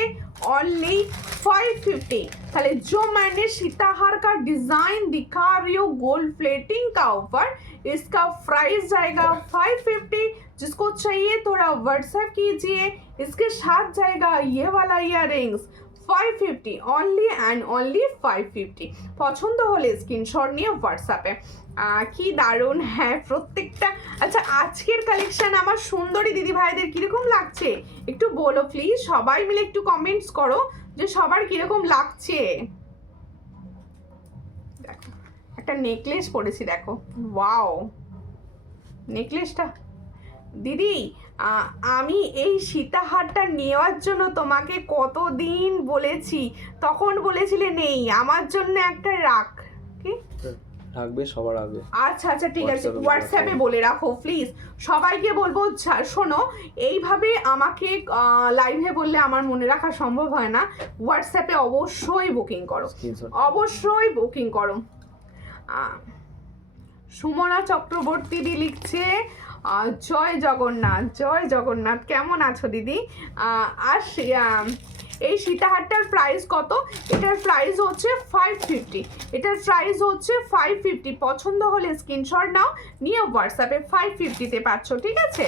ओनली 550। ताले जो मैंने सीताहार का डिजाइन दिखा रही हूँ गोल्ड प्लेटिंग का ऊपर, इसका प्राइस जाएगा 550। जिसको चाहिए थोड़ा व्हाट्सएप कीजिए। इसके साथ जाएगा ये वाला इयररिंग्स 550, ओनली एंड ओनली 550। পছন্দ হলে স্ক্রিনশট নিয়ে হোয়াটসঅ্যাপে। কি দারুণ, হ্যাঁ প্রত্যেকটা। আচ্ছা আজকের কালেকশন আমার সুন্দরী দিদি ভাইদের কিরকম লাগছে একটু বলো প্লিজ, সবাই মিলে একটু কমেন্টস করো যে সবার কিরকম লাগছে। দেখো একটা নেকলেস পরেছি, দেখো ওয়াও নেকলেসটা। দিদি আমি এই সীতাহারটা নেওয়ার জন্য তোমাকে কতদিন বলেছি, তখন বলেছিলে নেই, আমার জন্য একটা রাখ। কি রাখবে সবার আগে? আচ্ছা আচ্ছা ঠিক আছে, হোয়াটসঅ্যাপে বলে রাখো প্লিজ। সবাইকে বলবো শোনো, এইভাবে আমাকে লাইভে বললে আমার মনে রাখা সম্ভব হয় না। হোয়াটসঅ্যাপে অবশ্যই বুকিং করো, অবশ্যই বুকিং করো। সুমনা চক্রবর্তী দি লিখছে জয় জগন্নাথ, জয় জগন্নাথ। কেমন আছো দিদি? আর এই সীতাহারটার প্রাইস কত? এটার প্রাইস হচ্ছে 550, এটার প্রাইস হচ্ছে 550। পছন্দ হলে স্ক্রিনশট নাও, নিয়ে হোয়াটসঅ্যাপে 550-তে পাচ্ছ, ঠিক আছে?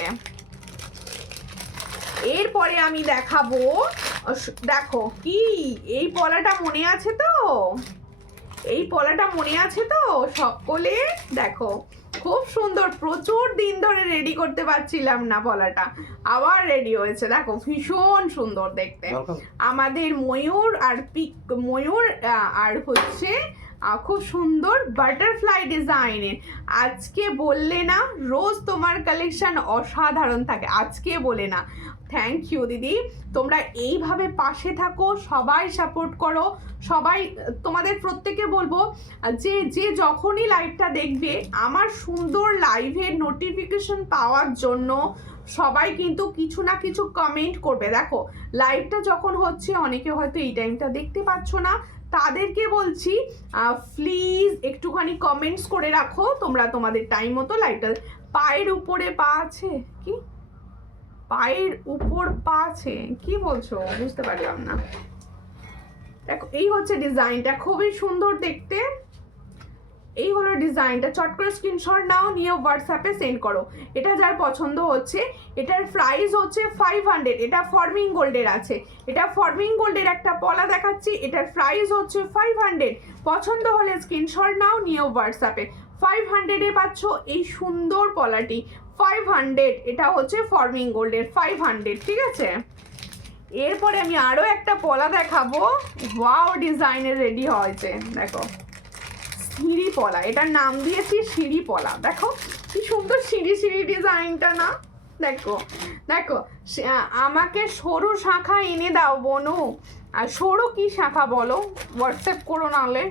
এরপরে আমি দেখাবো, দেখো কি এই পলাটা মনে আছে তো? এই পলাটা মনে আছে তো সকলে? দেখো খুব সুন্দর, প্রচুর দিন ধরে রেডি করতে পারছিলাম না পলাটা, আবার রেডি হয়েছে। দেখো ভীষণ সুন্দর দেখতে, আমাদের ময়ূর আর ময়ূর আর হচ্ছে খুব সুন্দর বাটারফ্লাই ডিজাইনের। আজকে বললে না রোজ তোমার কালেকশন অসাধারণ থাকে, আজকে বলে না। থ্যাংক ইউ দিদি, তোমরা এইভাবে পাশে থাকো, সবাই সাপোর্ট করো, সবাই। তোমাদের প্রত্যেকে বলবো যে যখনই লাইভটা দেখবে, আমার সুন্দর লাইভের নোটিফিকেশন পাওয়ার জন্য সবাই কিন্তু কিছু না কিছু কমেন্ট করবে। দেখো লাইভটা যখন হচ্ছে, অনেকে হয়তো এই টাইমটা দেখতে পাচ্ছ না, তাদেরকে বলছি প্লিজ একটুখানি কমেন্টস করে রাখো তোমরা তোমাদের টাইম মতো লাইভটা। পায়ের উপরে পা আছে কি? পায়ের উপর পা আছে কি বলছো? বুঝতে পারলাম না। দেখো এই হচ্ছে ডিজাইনটা, খুবই সুন্দর দেখতে। এই হলো ডিজাইনটা, চট করে স্ক্রিনশট নাও, নিয়ে হোয়াটসঅ্যাপে সেন্ড করো। এটা যার পছন্দ হচ্ছে, এটার প্রাইস হচ্ছে 500। এটা ফর্মিং গোল্ডের আছে, এটা ফর্মিং গোল্ডের একটা পলা দেখাচ্ছি, এটার প্রাইস হচ্ছে 500। পছন্দ হলে স্ক্রিনশট নাও, নিয়ে হোয়াটসঅ্যাপে 500-এ পাচ্ছ এই সুন্দর পলাটি। 500, এটা হচ্ছে ফর্মিং গোল্ডের 500, ঠিক আছে? এরপরে আমি আরো একটা পলা দেখাবো, ওয়াও ডিজাইনের রেডি হয়েছে। দেখো সিঁড়ি পলা, এটার নাম দিয়েছি সিঁড়ি পলা। দেখো কি সুন্দর সিঁড়ি সিঁড়ি ডিজাইনটা না? দেখো দেখো, আমাকে সরু শাখা এনে দাও বনু। আর সরু কি শাখা বলো, হোয়াটসঅ্যাপ করো নাহলে।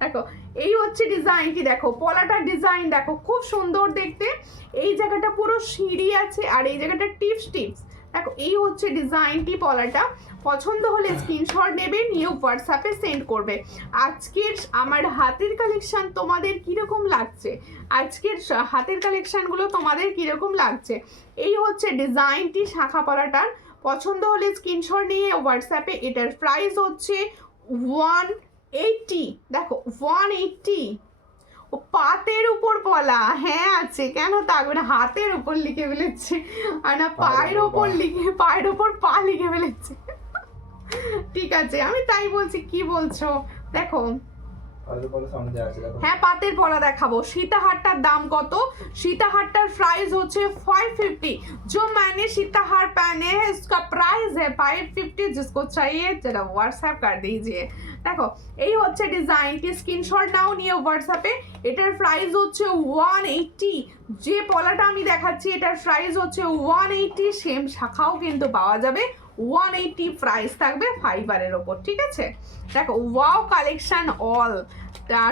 দেখো এই হচ্ছে ডিজাইনটি, দেখো পলাটার ডিজাইন দেখো, খুব সুন্দর দেখতে। এই জায়গাটা পুরো সিঁড়ি আছে, আর এই জায়গাটা টিপস টিপস। দেখো এই হচ্ছে ডিজাইনটি পলাটা। পছন্দ হলে স্ক্রিনশট নেবে, নিয়ে হোয়াটসঅ্যাপে সেন্ড করবে। আজকের আমার হাতের কালেকশন তোমাদের কীরকম লাগছে? আজকের হাতের কালেকশনগুলো তোমাদের কীরকম লাগছে? এই হচ্ছে ডিজাইনটি শাখা পলাটার। পছন্দ হলে স্ক্রিনশট নিয়ে হোয়াটসঅ্যাপে, এটার প্রাইস হচ্ছে 180। দেখো 180। ও পাতের উপর পলা, হ্যাঁ আছে, কেন থাকবে না? হাতের উপর লিখে ফেলেছে, আর না পায়ের ওপর লিখে, পায়ের ওপর পা লিখে ফেলেছে। ঠিক আছে, আমি তাই বলছি, কি বলছো? দেখো হ্যাঁ পাতের পলা দেখাবো। সীতাহারটার দাম কত? সীতাহারটার প্রাইস হচ্ছে 550। जो मैंने सीताहार पहने हैं इसका प्राइस है 550। जिसको चाहिए जरा व्हाट्सएप कर दीजिए। দেখো এই হচ্ছে ডিজাইনটি, স্ক্রিনশট নাও, নিয়ে হোয়াটসঅ্যাপে। এটার প্রাইস হচ্ছে 180। যে পলাটা আমি দেখাচ্ছি এটার প্রাইস হচ্ছে 180। সেম শাখাও কিন্তু পাওয়া যাবে, 180 প্রাইস থাকবে ফাইবারের ওপর, ঠিক আছে? দেখো wow collection all.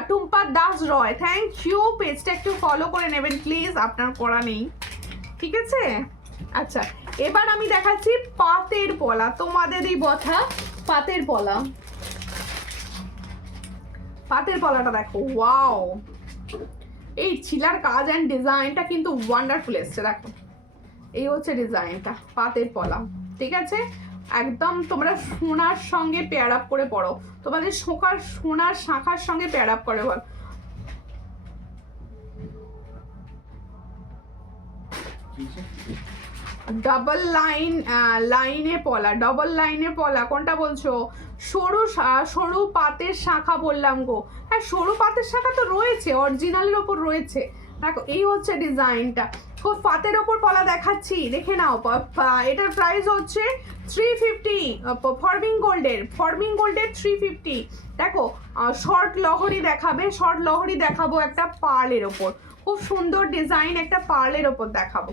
Tumpa Das Roy, thank you. পেজটা একটু ফলো করে নেবেন প্লিজ, আপনার করা নেই, ঠিক আছে? আচ্ছা এবার আমি দেখাচ্ছি পাতের পলা, তোমাদেরই বথা পাতের পলা। পাতের পলাটা দেখো, ওয়াও, এই ছিলার কাজ অ্যান্ড ডিজাইনটা কিন্তু ওয়ান্ডারফুল এসছে। দেখো এই হচ্ছে ডিজাইনটা, পাতের পলা, ঠিক আছে? একদম তোমরা সোনার সঙ্গে পেয়ার আপ করে পড়ো, তোমাদের সোনার শাখার সঙ্গে পেয়ার আপ করে বল। ডাবল লাইনে পলা, ডবল লাইনে পলা কোনটা বলছো? সরু পাতের শাখা বললাম গো। হ্যাঁ সরু পাতের শাখা তো রয়েছে, অরিজিনালের ওপর রয়েছে। দেখো এই হচ্ছে ডিজাইনটা, খুব পাতের ওপর পলা দেখাচ্ছি, দেখে নাও। এটার প্রাইস হচ্ছে 350। ফর্মিং গোল্ডের 350। দেখো শর্ট লহরি দেখাবে, শর্ট লহরি দেখাবো একটা পার্লের ওপর, খুব সুন্দর ডিজাইন একটা পার্লের ওপর দেখাবো।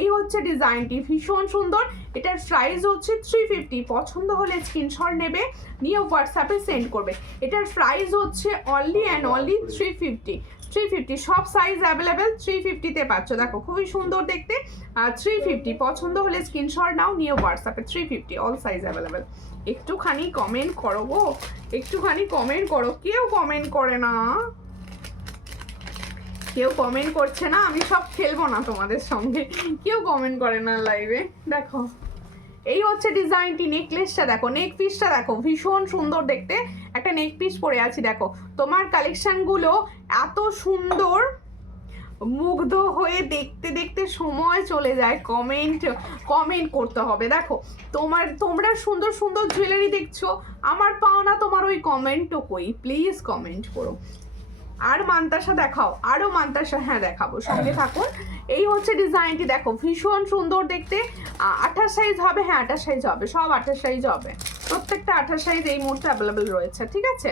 এই হচ্ছে ডিজাইনটি, ভীষণ সুন্দর। এটার প্রাইস হচ্ছে 350। পছন্দ হলে স্ক্রিনশট নেবে, নিয়ে হোয়াটসঅ্যাপে সেন্ড করবে। এটার প্রাইস হচ্ছে অনলি অ্যান্ড অনলি 350। সব সাইজ অ্যাভেলেবেল, 350-তে পাচ্ছ। দেখো খুবই সুন্দর দেখতে, 350। পছন্দ হলে স্ক্রিনশট নাও, নিয়ে হোয়াটসঅ্যাপে 350, অল সাইজ অ্যাভেলেবেল। একটুখানি কমেন্ট করো গো, একটুখানি কমেন্ট করো, কেউ কমেন্ট করে না। কেউ কমেন্ট করছে না, আমি সব খেলবো না তোমাদের সঙ্গে, কেউ কমেন্ট করে না লাইভে। দেখো এই হচ্ছে ডিজাইনটি, নেকলেসটা দেখো, নেক পিসটা দেখো, ভীষণ সুন্দর দেখতে একটা নেক পিস পরে আছি। দেখো তোমার কালেকশনগুলো এত সুন্দর, মুগ্ধ হয়ে দেখতে দেখতে সময় চলে যায়। কমেন্ট করতে হবে। দেখো তোমরা সুন্দর সুন্দর জুয়েলারি দেখছো, আমার পাওনা তোমার ওই কমেন্টও কই, প্লিজ কমেন্ট করো। আর মান্তাসা দেখাও, আরো মান্তাসা, হ্যাঁ দেখাবো, সঙ্গে থাকুন। এই হচ্ছে ডিজাইনটি দেখো, ভীষণ সুন্দর দেখতে। 28 সাইজ হবে, হ্যাঁ 28 সাইজ হবে, সব 28 সাইজ হবে, প্রত্যেকটা 28 সাইজ এই মুহূর্তে অ্যাভেলেবেল রয়েছে, ঠিক আছে।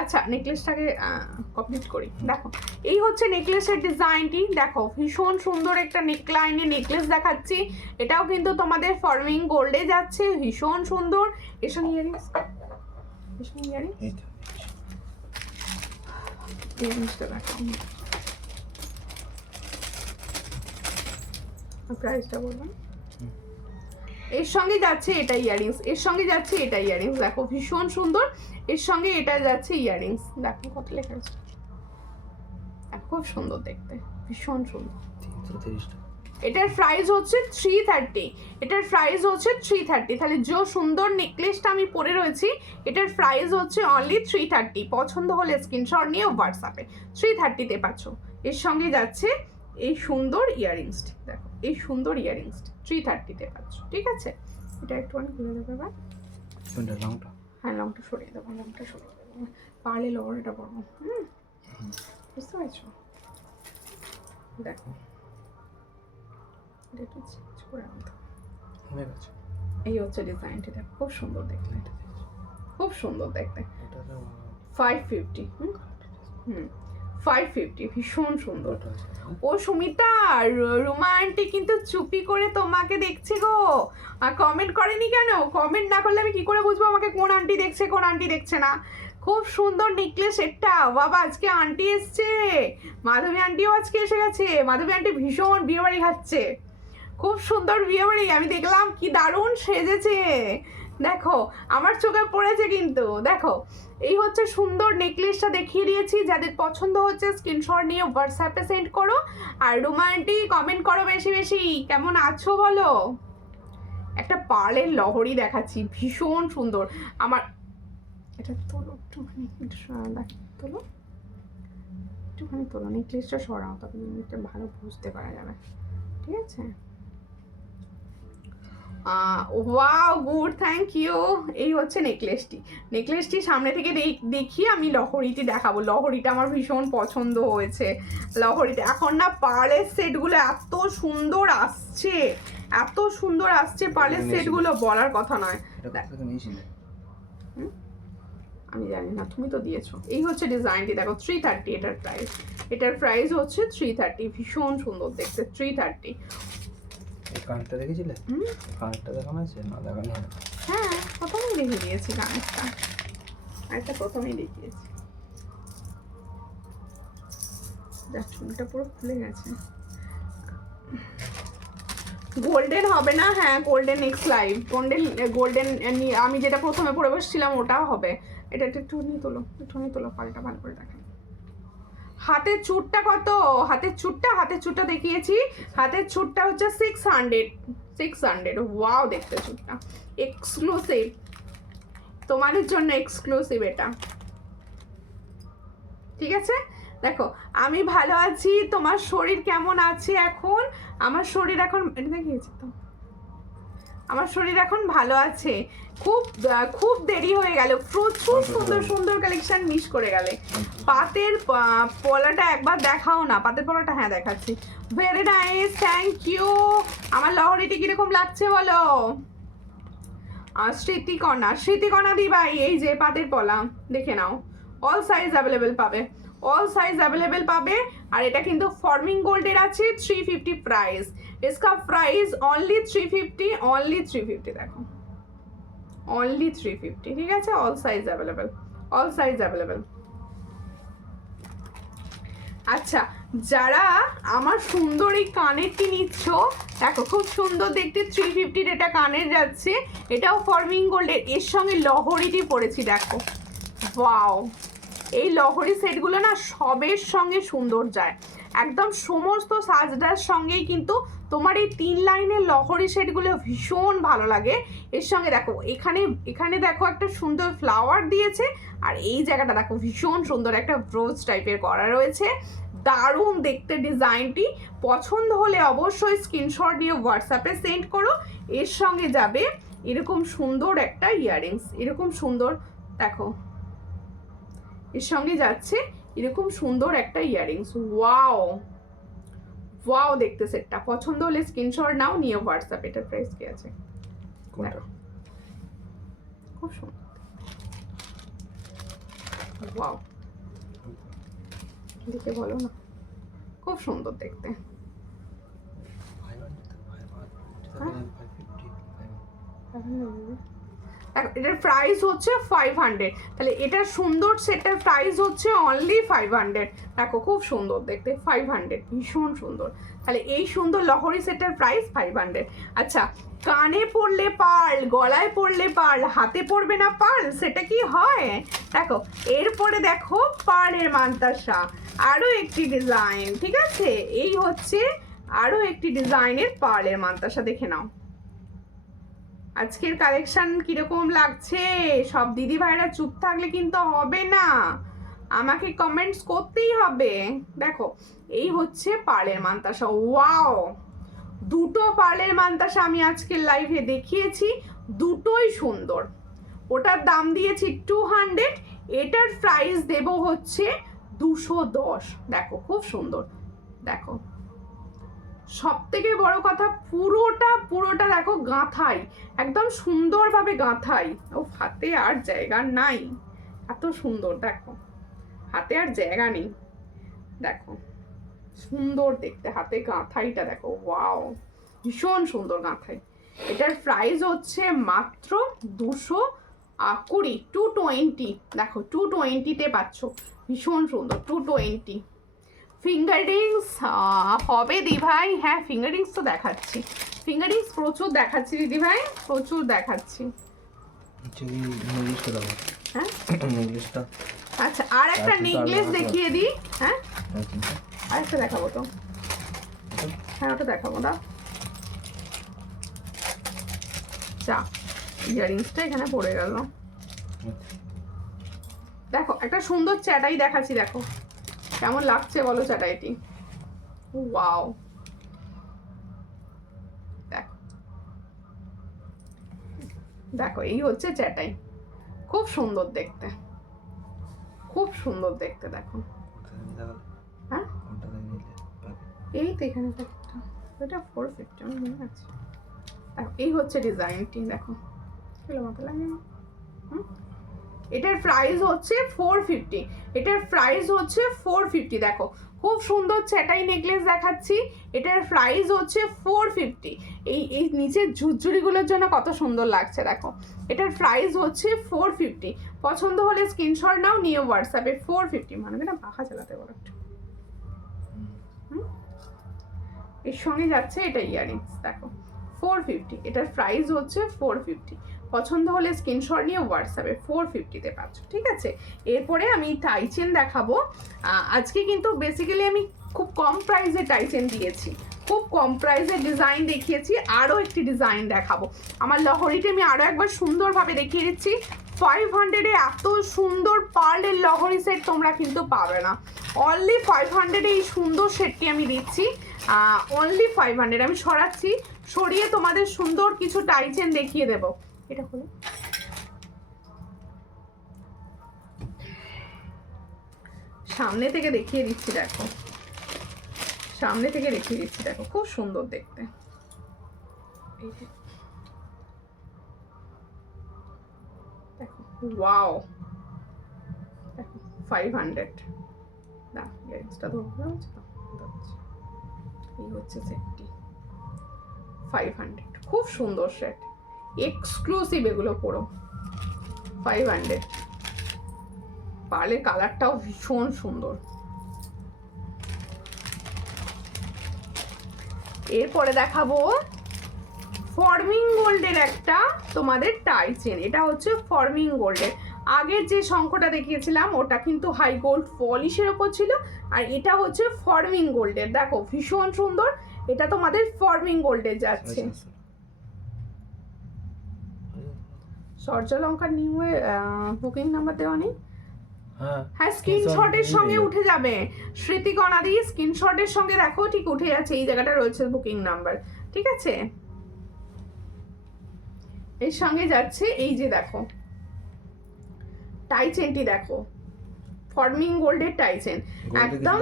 আচ্ছা নেকলেসটাকে কমপ্লিট করি। দেখো এই হচ্ছে নেকলেসের ডিজাইনটি, দেখো ভীষণ সুন্দর একটা নেকলাইনে নেকলেস দেখাচ্ছি। এটাও কিন্তু তোমাদের ফর্মিং গোল্ডে যাচ্ছে, ভীষণ সুন্দর। এসব ইয়ারিংস, এসব ইয়ারিংস, এই জিনিসটা দেখো, প্রাইসটা বলবেন। এর সঙ্গে যাচ্ছে এটা ইয়ারিংস, এর সঙ্গে যাচ্ছে এটা ইয়ারিংস, দেখো ভীষণ সুন্দর। এর সঙ্গে এটা যাচ্ছে ইয়ারিংস, দেখো কত লেখা আছে, খুব সুন্দর দেখতে, ভীষণ সুন্দর। 330 টাকা। এটার প্রাইস হচ্ছে 330, এটার প্রাইস হচ্ছে 330। তাহলে যে সুন্দর নেকলেসটা আমি পরে রয়েছি, এটার প্রাইস হচ্ছে অনলি 330। পছন্দ হলে স্ক্রিনশট নিয়ে হোয়াটসঅ্যাপে 330-তে পাচ্ছ। এর সঙ্গে যাচ্ছে এই সুন্দর ইয়ারিংসটি, দেখো এই সুন্দর ইয়ারিংসটি 330-তে পাচ্ছ, ঠিক আছে। এটা একটু অনেক ঘুরে দেবে এবার, কোনটা লংটা? হ্যাঁ লংটা সরিয়ে দেবো, লংটা সরিয়ে দেবো, পারলে লংটা পরবো, বুঝতে পারছো। দেখো একটু চেঞ্জ করে আনতে, হয়ে গেছে। এই হচ্ছে ডিজাইনটি, দেখো খুব সুন্দর দেখতে, খুব সুন্দর দেখতে। এটা তো 550, 550, ভীষণ সুন্দর। ওটা আছে। ও সুমিতা, রুমা আন্টি কিন্তু চুপি করে তোমাকে দেখছে গো, আর কমেন্ট করেনি কেন? কমেন্ট না করলে আমি কি করে বুঝবো আমাকে কোন আন্টি দেখছে কোন আন্টি দেখছে না। খুব সুন্দর নেকলেস এটা, বাবা আজকে আন্টি এসছে, মাধবী আন্টিও আজকে এসে গেছে। মাধবী আন্টি ভীষণ বিয়েবাড়ি খাচ্ছে, খুব সুন্দর বিয়েবাড়ি, আমি দেখলাম কি দারুণ সেজেছে। দেখো আমার চোখে পড়েছে কিন্তু। দেখো এই হচ্ছে সুন্দর নেকলেসটা দেখিয়ে দিয়েছি, যাদের পছন্দ হচ্ছে স্ক্রিনশট নিয়ে হোয়াটসঅ্যাপে সেন্ড করো। আর রুমা আন্টি কমেন্ট করো বেশি বেশি, কেমন আছো বলো। একটা পার্লের লহরি দেখাচ্ছি, ভীষণ সুন্দর। আমার এটা তোলো একটুখানি, তোলো একটুখানি তোলো, নেকলেসটা সরাও, তবে জিনিসটা ভালো বুঝতে পারা যাবে, ঠিক আছে। Wow good, thank you. এই হচ্ছে নেকলেসটি সামনে থেকে দেখি আমি লহরিটি দেখাবো। লহরিটা আমার ভীষণ পছন্দ হয়েছে। লহরিটা এখন না পার্লের সেটগুলো এত সুন্দর আসছে, এত সুন্দর আসছে পার্লের সেটগুলো, বলার কথা নয়। আমি জানি না, তুমি তো দিয়েছো। এই হচ্ছে ডিজাইনটি দেখো, 330 এটার প্রাইস হচ্ছে 330, ভীষণ সুন্দর দেখতে, 330। কানেরটা দেখেছিলে? কানেরটা দেখানো আছে না? দেখানো হবে। হ্যাঁ প্রথমেই দেখিয়ে দিয়েছি কানেরটা, একটা প্রথমেই দেখিয়েছি। দেখ চুলটা পুরো খুলে গেছে। গোল্ডেন হবে না? হ্যাঁ গোল্ডেন নেক্সট লাইভ, গোল্ডেন আমি যেটা প্রথমে পরে বসছিলাম ওটাও হবে। এটা একটু নিয়ে তোলো, একটুখানি তোলো, পালটা ভালো করে দেখাই। হাতের চুটটা কত? হাতের চুটটা দেখিয়েছি, হাতের চুটটা হচ্ছে 600। ওয়াও দেখতে চুটটা এক্সক্লুসিভ, তোমাদের জন্য এক্সক্লুসিভ এটা, ঠিক আছে। দেখো আমি ভালো আছি, তোমার শরীর কেমন আছে এখন? আমার শরীর এখন, এটা দেখিয়েছি তো, আমার শরীর এখন ভালো আছে। খুব দেরি হয়ে গেল, প্রচুর সুন্দর সুন্দর কালেকশন মিস করে গেলে। পাতের পলাটা একবার দেখাও না, পাতের পলাটা, হ্যাঁ দেখাচ্ছি। Very nice, thank you. আমার লহরিটি কিরকম লাগছে বলো। স্মৃতিকণা দি ভাই, এই যে পাতের পলা দেখে নাও, অল সাইজ অ্যাভেলেবেল পাবে। আর এটা কিন্তু ফর্মিং গোল্ডের আছে, 350 প্রাইস। इसका प्राइस ओनली 350, দেখো ओनली 350, ঠিক আছে। All size available. আচ্ছা যারা আমার সুন্দর এই কানেরটি নিচ্ছ, দেখো খুব সুন্দর দেখতে, 350 এটা কানের যাচ্ছে, এটাও ফর্মিং গোল্ডের, এর সঙ্গে লহরিটি পড়েছি, দেখো ওয়াও এই লহরি সেটগুলো না সবের সঙ্গে সুন্দর যায়, একদম সমস্ত সাজটার সঙ্গেই কিন্তু তোমার এই 3 লাইনের লহরি সেটগুলো ভীষণ ভালো লাগে। এর সঙ্গে দেখো এখানে দেখো একটা সুন্দর ফ্লাওয়ার দিয়েছে, আর এই জায়গাটা দেখো ভীষণ সুন্দর একটা ব্রোচ টাইপের করা রয়েছে, দারুণ দেখতে ডিজাইনটি। পছন্দ হলে অবশ্যই স্ক্রিনশট নিয়ে হোয়াটসঅ্যাপে সেন্ড করো। এর সঙ্গে যাবে এরকম সুন্দর একটা ইয়াররিংস, এরকম সুন্দর দেখো, এর সঙ্গে যাচ্ছে এরকম সুন্দর একটা ইয়াররিংস। ওয়াও ওয়াও দেখতে সেটটা। পছন্দ হলে স্ক্রিনশট নাও, নিয়ে হোয়াটসঅ্যাপ। এটার প্রাইস কি আছে? কোনটা? খুব সুন্দর। ওয়াও, দেখে বলো না, খুব সুন্দর দেখতে। এটার প্রাইস হচ্ছে 500। তাহলে এটার সুন্দর সেটার প্রাইস হচ্ছে অনলি 500। দেখো খুব সুন্দর দেখতে, 500, ভীষণ সুন্দর। তাহলে এই সুন্দর লহরি সেটার প্রাইস 500। আচ্ছা, কানে পরলে পার্ল, গলায় পরলে পার্ল, হাতে পরবে না পার্ল, সেটা কি হয়? দেখো এরপরে দেখো পার্লের মান্তাসা, আরো একটি ডিজাইন, ঠিক আছে? এই হচ্ছে আরো একটি ডিজাইনের পার্লের মান্তাসা, দেখে নাও। আজকের কালেকশন কিরকম লাগছে? সব দিদি ভাইরা চুপ থাকলে কিন্তু হবে না, আমাকে কমেন্টস করতেই হবে। দেখো এই হচ্ছে পার্লের মান্তাসা। ওয়াও, দুটো পার্লের মান্তাসা আমি আজকের লাইভে দেখিয়েছি, দুটোই সুন্দর। ওটার দাম দিয়েছি 200, এটার প্রাইস দেব হচ্ছে 210। দেখো খুব সুন্দর, দেখো সব থেকে বড় কথা পুরোটা দেখো গাঁথাই, একদম সুন্দরভাবে গাঁথাই। ও হাতে আর জায়গা নাই, এত সুন্দর, দেখো হাতে আর জায়গা নেই, দেখো সুন্দর দেখতে হাতে গাঁথাইটা, দেখো ওয়াও, ভীষণ সুন্দর গাঁথাই। এটার প্রাইস হচ্ছে মাত্র 220, 220। দেখো 220-তে পাচ্ছ, ভীষণ সুন্দর, 220। ফিঙ্গার রিংস হবে দি ভাই? হ্যাঁ ফিঙ্গার রিংস তো দেখাচ্ছি, ফিঙ্গার রিংস প্রচুর দেখাচ্ছি দিদি ভাই, প্রচুর দেখাচ্ছি। হ্যাঁ আচ্ছা, আর একটা নেকলেস দেখিয়ে দিই। হ্যাঁ আর একটা দেখাবো তো, হ্যাঁ ওটা দেখাবো না। চা ইয়ারিংসটা এখানে পড়ে গেল। দেখো একটা সুন্দর চ্যাটাই দেখাচ্ছি, দেখো কেমন লাগছে বলো চ্যাটাইটি। ওয়াও, দেখো দেখো এই হচ্ছে চ্যাটাই, খুব সুন্দর দেখতে, খুব সুন্দর দেখতে। দেখো হ্যাঁ এই তো এখানে একটা, এটা 450 আমার মনে আছে। এই হচ্ছে ডিজাইনটি, দেখো মাথা লাগে না। এটার প্রাইস হচ্ছে 450, এটার প্রাইস হচ্ছে 450। দেখো খুব সুন্দর চ্যাটাই নেকলেস দেখাচ্ছি, এটার প্রাইস হচ্ছে 450। এই নিচের ঝুরঝুরিগুলোর জন্য কত সুন্দর লাগছে, দেখো এটার প্রাইস হচ্ছে 450। পছন্দ হলে স্ক্রিনশট নাও, নিয়ে হোয়াটসঅ্যাপে। 450 মানবে না, পাখা চালাতে বলো একটু। এর সঙ্গে যাচ্ছে এটা ইয়ারিংস, দেখো 450, এটার প্রাইস হচ্ছে 450। পছন্দ হলে স্ক্রিনশট নিয়ে হোয়াটসঅ্যাপে 450-তে পাচ্ছ, ঠিক আছে? এরপরে আমি টাইচেন দেখাবো। আজকে কিন্তু বেসিক্যালি আমি খুব কম প্রাইসে টাইচেন দিয়েছি, খুব কম প্রাইসের ডিজাইন দেখিয়েছি। আরও একটি ডিজাইন দেখাবো, আমার লহরিতে আমি আরও একবার সুন্দরভাবে দেখিয়ে দিচ্ছি। 500-এ এত সুন্দর পার্লের লহরি সেট তোমরা কিন্তু পাবে না, অনলি 500-এ এই সুন্দর সেটটি আমি দিচ্ছি, অনলি 500। আমি সরাচ্ছি, সরিয়ে তোমাদের সুন্দর কিছু টাইচেন দেখিয়ে দেবো। এটা হলো সামনে থেকে দেখিয়ে দিচ্ছি, দেখো সামনে থেকে দেখিয়ে দিচ্ছি, দেখো খুব সুন্দর দেখতে। দেখো ওয়াও, দেখো 500। না ইয়ারিংসটা ধরতে হচ্ছে তো, এই হচ্ছে সেটটি 500, খুব সুন্দর সেট, এক্সক্লুসিভ এগুলো পুরো 500। পার্লের কালারটাও ভীষণ সুন্দর। এরপরে দেখাবো ফর্মিং গোল্ডের একটা তোমাদের টাই চেন, এটা হচ্ছে ফর্মিং গোল্ডের। আগের যে শঙ্খটা দেখিয়েছিলাম ওটা কিন্তু হাই গোল্ড পলিশের ওপর ছিল, আর এটা হচ্ছে ফর্মিং গোল্ডের। দেখো ভীষণ সুন্দর, এটা তোমাদের ফর্মিং গোল্ডের যাচ্ছে। সূর্যলঙ্কার নিউ বুকিং নাম্বার দেওয়া নেই? হ্যাঁ, স্ক্রিনশটের সঙ্গে উঠে যাবে। স্মৃতিকণা দিয়ে স্ক্রিনশটের সঙ্গে দেখো ঠিক উঠে যাচ্ছে, এই জায়গাটা রয়েছে বুকিং নাম্বার, ঠিক আছে? এর সঙ্গে যাচ্ছে এই যে দেখো টাই চেনটি, দেখো ফর্মিং গোল্ডের টাই চেন, একদম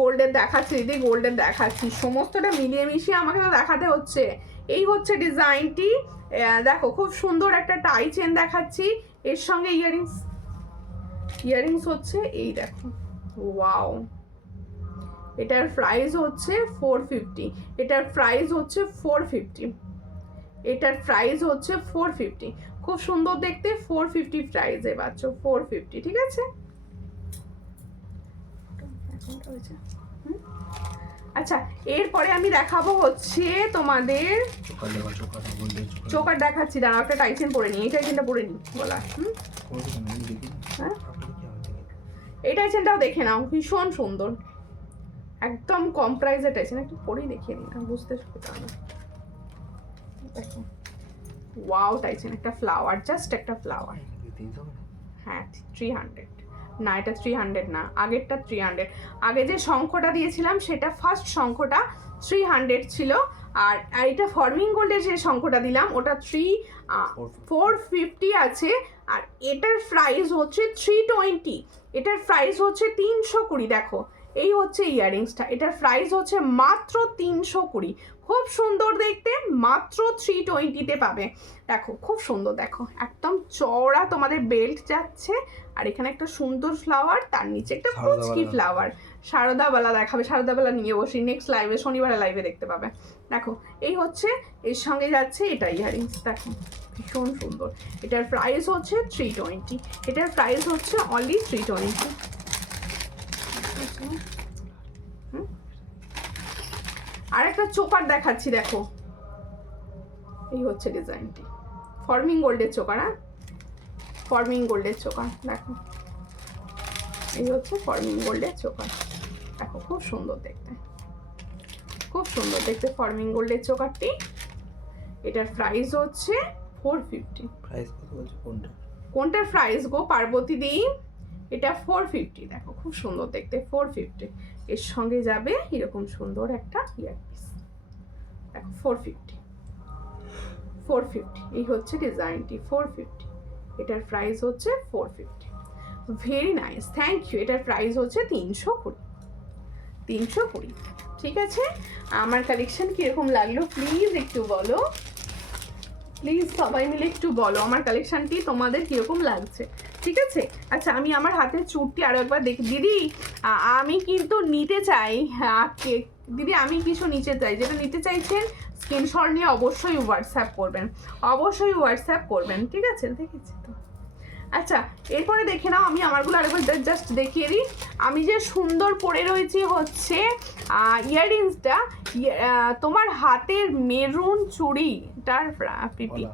গোল্ডের দেখাচ্ছি দিদি, গোল্ডের দেখাচ্ছি, সমস্তটা মিলিয়ে মিশিয়ে আমাকে তো দেখাতে হচ্ছে। এই হচ্ছে ডিজাইনটি, দেখো খুব সুন্দর একটা টাই চেন দেখাচ্ছি, এর সঙ্গে ইয়ারিংস হচ্ছে এই দেখো, ওয়াও। এটার প্রাইস হচ্ছে 450, এটার প্রাইস হচ্ছে 450, এটার প্রাইস হচ্ছে 450, খুব সুন্দর দেখতে, 450 প্রাইসে পাচ্ছ, 450, ঠিক আছে? আচ্ছা, এরপরে আমি দেখাবো হচ্ছে তোমাদের চোকার দেখাচ্ছি, দাঁড়াও একটা টাইসেন পরে নিই, এই টাইসেনটা পরে নিই বলা। হ্যাঁ, এই টাইসেনটাও দেখে নাও, ভীষণ সুন্দর, একদম কম প্রাইসের টাইসেন, একটু পরেই দেখিয়ে দিই, না বুঝতে সুবিধা হবে। দেখো ওয়াও টাইসেন, একটা ফ্লাওয়ার, জাস্ট একটা ফ্লাওয়ার। হ্যাঁ 300, না এটা 300 না, আগেরটা 300। আগে যে শঙ্খটা দিয়েছিলাম সেটা ফার্স্ট শঙ্খটা 300 ছিল, আর এটা ফর্মিং গোল্ডের যে শঙ্খটা দিলাম ওটা 450 আছে, আর এটার প্রাইস হচ্ছে 320, এটার প্রাইস হচ্ছে 320। দেখো এই হচ্ছে ইয়াররিংসটা, এটার প্রাইস হচ্ছে মাত্র 320, খুব সুন্দর দেখতে, মাত্র 320-তে পাবে। দেখো খুব সুন্দর, দেখো একদম চওড়া তোমাদের বেল্ট যাচ্ছে, আর এখানে একটা সুন্দর ফ্লাওয়ার, তার নিচে একটা কুচকি ফ্লাওয়ার। শারদাবেলা দেখাবে, শারদাবেলা নিয়ে বসি, নেক্সট লাইভে, শনিবারে লাইভে দেখতে পাবে। দেখো এই হচ্ছে, এর সঙ্গে যাচ্ছে এটা ইয়াররিংস, দেখো ভীষণ সুন্দর। এটার প্রাইস হচ্ছে 320, এটার প্রাইস হচ্ছে অনলি 320। আর একটা চোকার দেখাচ্ছি, দেখো এই হচ্ছে ডিজাইনটি, ফর্মিং গোল্ডের চোকার, হ্যাঁ ফর্মিং গোল্ডের চোকার, দেখো এই হচ্ছে ফর্মিং গোল্ডের চোকার, দেখো খুব সুন্দর দেখতে, খুব সুন্দর দেখতে ফর্মিং গোল্ডের চোকারটি। এটার প্রাইস হচ্ছে 450। প্রাইস কত বলছো কোনটা? কোনটার প্রাইস গো পার্বতী দি? এটা 450, দেখো খুব সুন্দর দেখতে, 450। এর সঙ্গে যাবে এরকম সুন্দর একটা ইয়ারপিস, দেখো 450, এই হচ্ছে ডিজাইনটি 450, এটার প্রাইস হচ্ছে 450। Very nice, thank you. এটার প্রাইস হচ্ছে 320, ঠিক আছে? আমার কালেকশন কিরকম লাগলো প্লিজ একটু বলো, প্লিজ সবাই মিলে একটু বলো আমার কালেকশনটি তোমাদের কিরকম লাগছে, ঠিক আছে? আচ্ছা, আমি আমার হাতের চুড়টি আরো একবার দেখি দিদি, আমি কিন্তু নিতে চাই, দিদি আমি কিছু নিতে চাই, যেটা নিতে চাইছেন স্ক্রিনশট নিয়ে অবশ্যই হোয়াটসঅ্যাপ করবেন, অবশ্যই হোয়াটসঅ্যাপ করবেন, ঠিক আছে? দেখেছি তো। আচ্ছা, এরপরে দেখে নাও, আমি আমারগুলো আরেকবার জাস্ট দেখিয়ে দিই। আমি যে সুন্দর পরে রয়েছি হচ্ছে ইয়াররিংসটা, তোমার হাতের মেরুন চুড়িটার পিপি,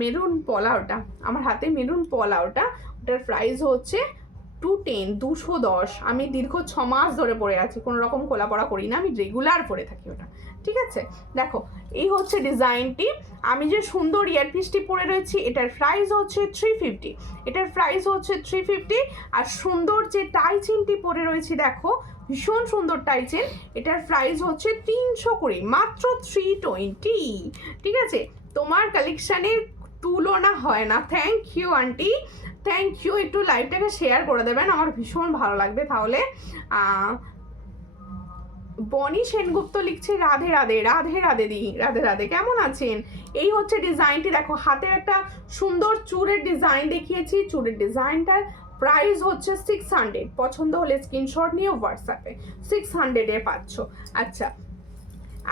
মেরুন পলা, ওটা আমার হাতে মেরুন পলা, ওটার প্রাইস হচ্ছে 210। আমি দীর্ঘ 6 মাস ধরে পরে আছি, কোনো রকম খোলা পড়া করি না, আমি রেগুলার পরে থাকি ওটা, ঠিক আছে? দেখো এই হচ্ছে ডিজাইনটি, আমি যে সুন্দর ইয়ারপিসটি পরে রয়েছি এটার প্রাইস হচ্ছে 350, এটার প্রাইস হচ্ছে 350। আর সুন্দর যে টাই চেনটি পরে রয়েছি, দেখো ভীষণ সুন্দর টাই চেন, এটার প্রাইস হচ্ছে 320, মাত্র 320, ঠিক আছে? তোমার কালেকশানের তুলনা হয় না। Thank you aunty, thank you. একটু লাইভটাকে শেয়ার করে দেবেন, আমার ভীষণ ভালো লাগবে তাহলে। বনি সেনগুপ্ত লিখছে রাধে রাধে, রাধে রাধে দি, রাধে রাধে, কেমন আছেন? এই হচ্ছে ডিজাইনটি, দেখো হাতে একটা সুন্দর চূড়ের ডিজাইন দেখিয়েছি, চূড়ের ডিজাইনটার প্রাইস হচ্ছে 600, পছন্দ হলে স্ক্রিনশট নিয়ে হোয়াটসঅ্যাপে 600-এ পাচ্ছ। আচ্ছা,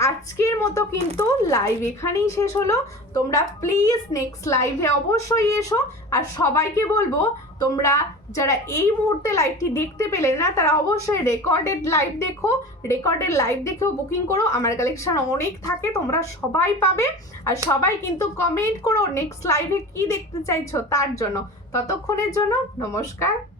আজকের মতো কিন্তু লাইভ এখানেই শেষ হলো। তোমরা প্লিজ নেক্সট লাইভে অবশ্যই এসো। আর সবাইকে বলবো তোমরা যারা এই মুহূর্তে লাইভটি দেখতে পেলে না তারা অবশ্যই রেকর্ডেড লাইভ দেখো, রেকর্ডেড লাইভ দেখেও বুকিং করো। আমার কালেকশন অনেক থাকে, তোমরা সবাই পাবে। আর সবাই কিন্তু কমেন্ট করো নেক্সট লাইভে কি দেখতে চাইছো তার জন্য। ততক্ষণের জন্য নমস্কার।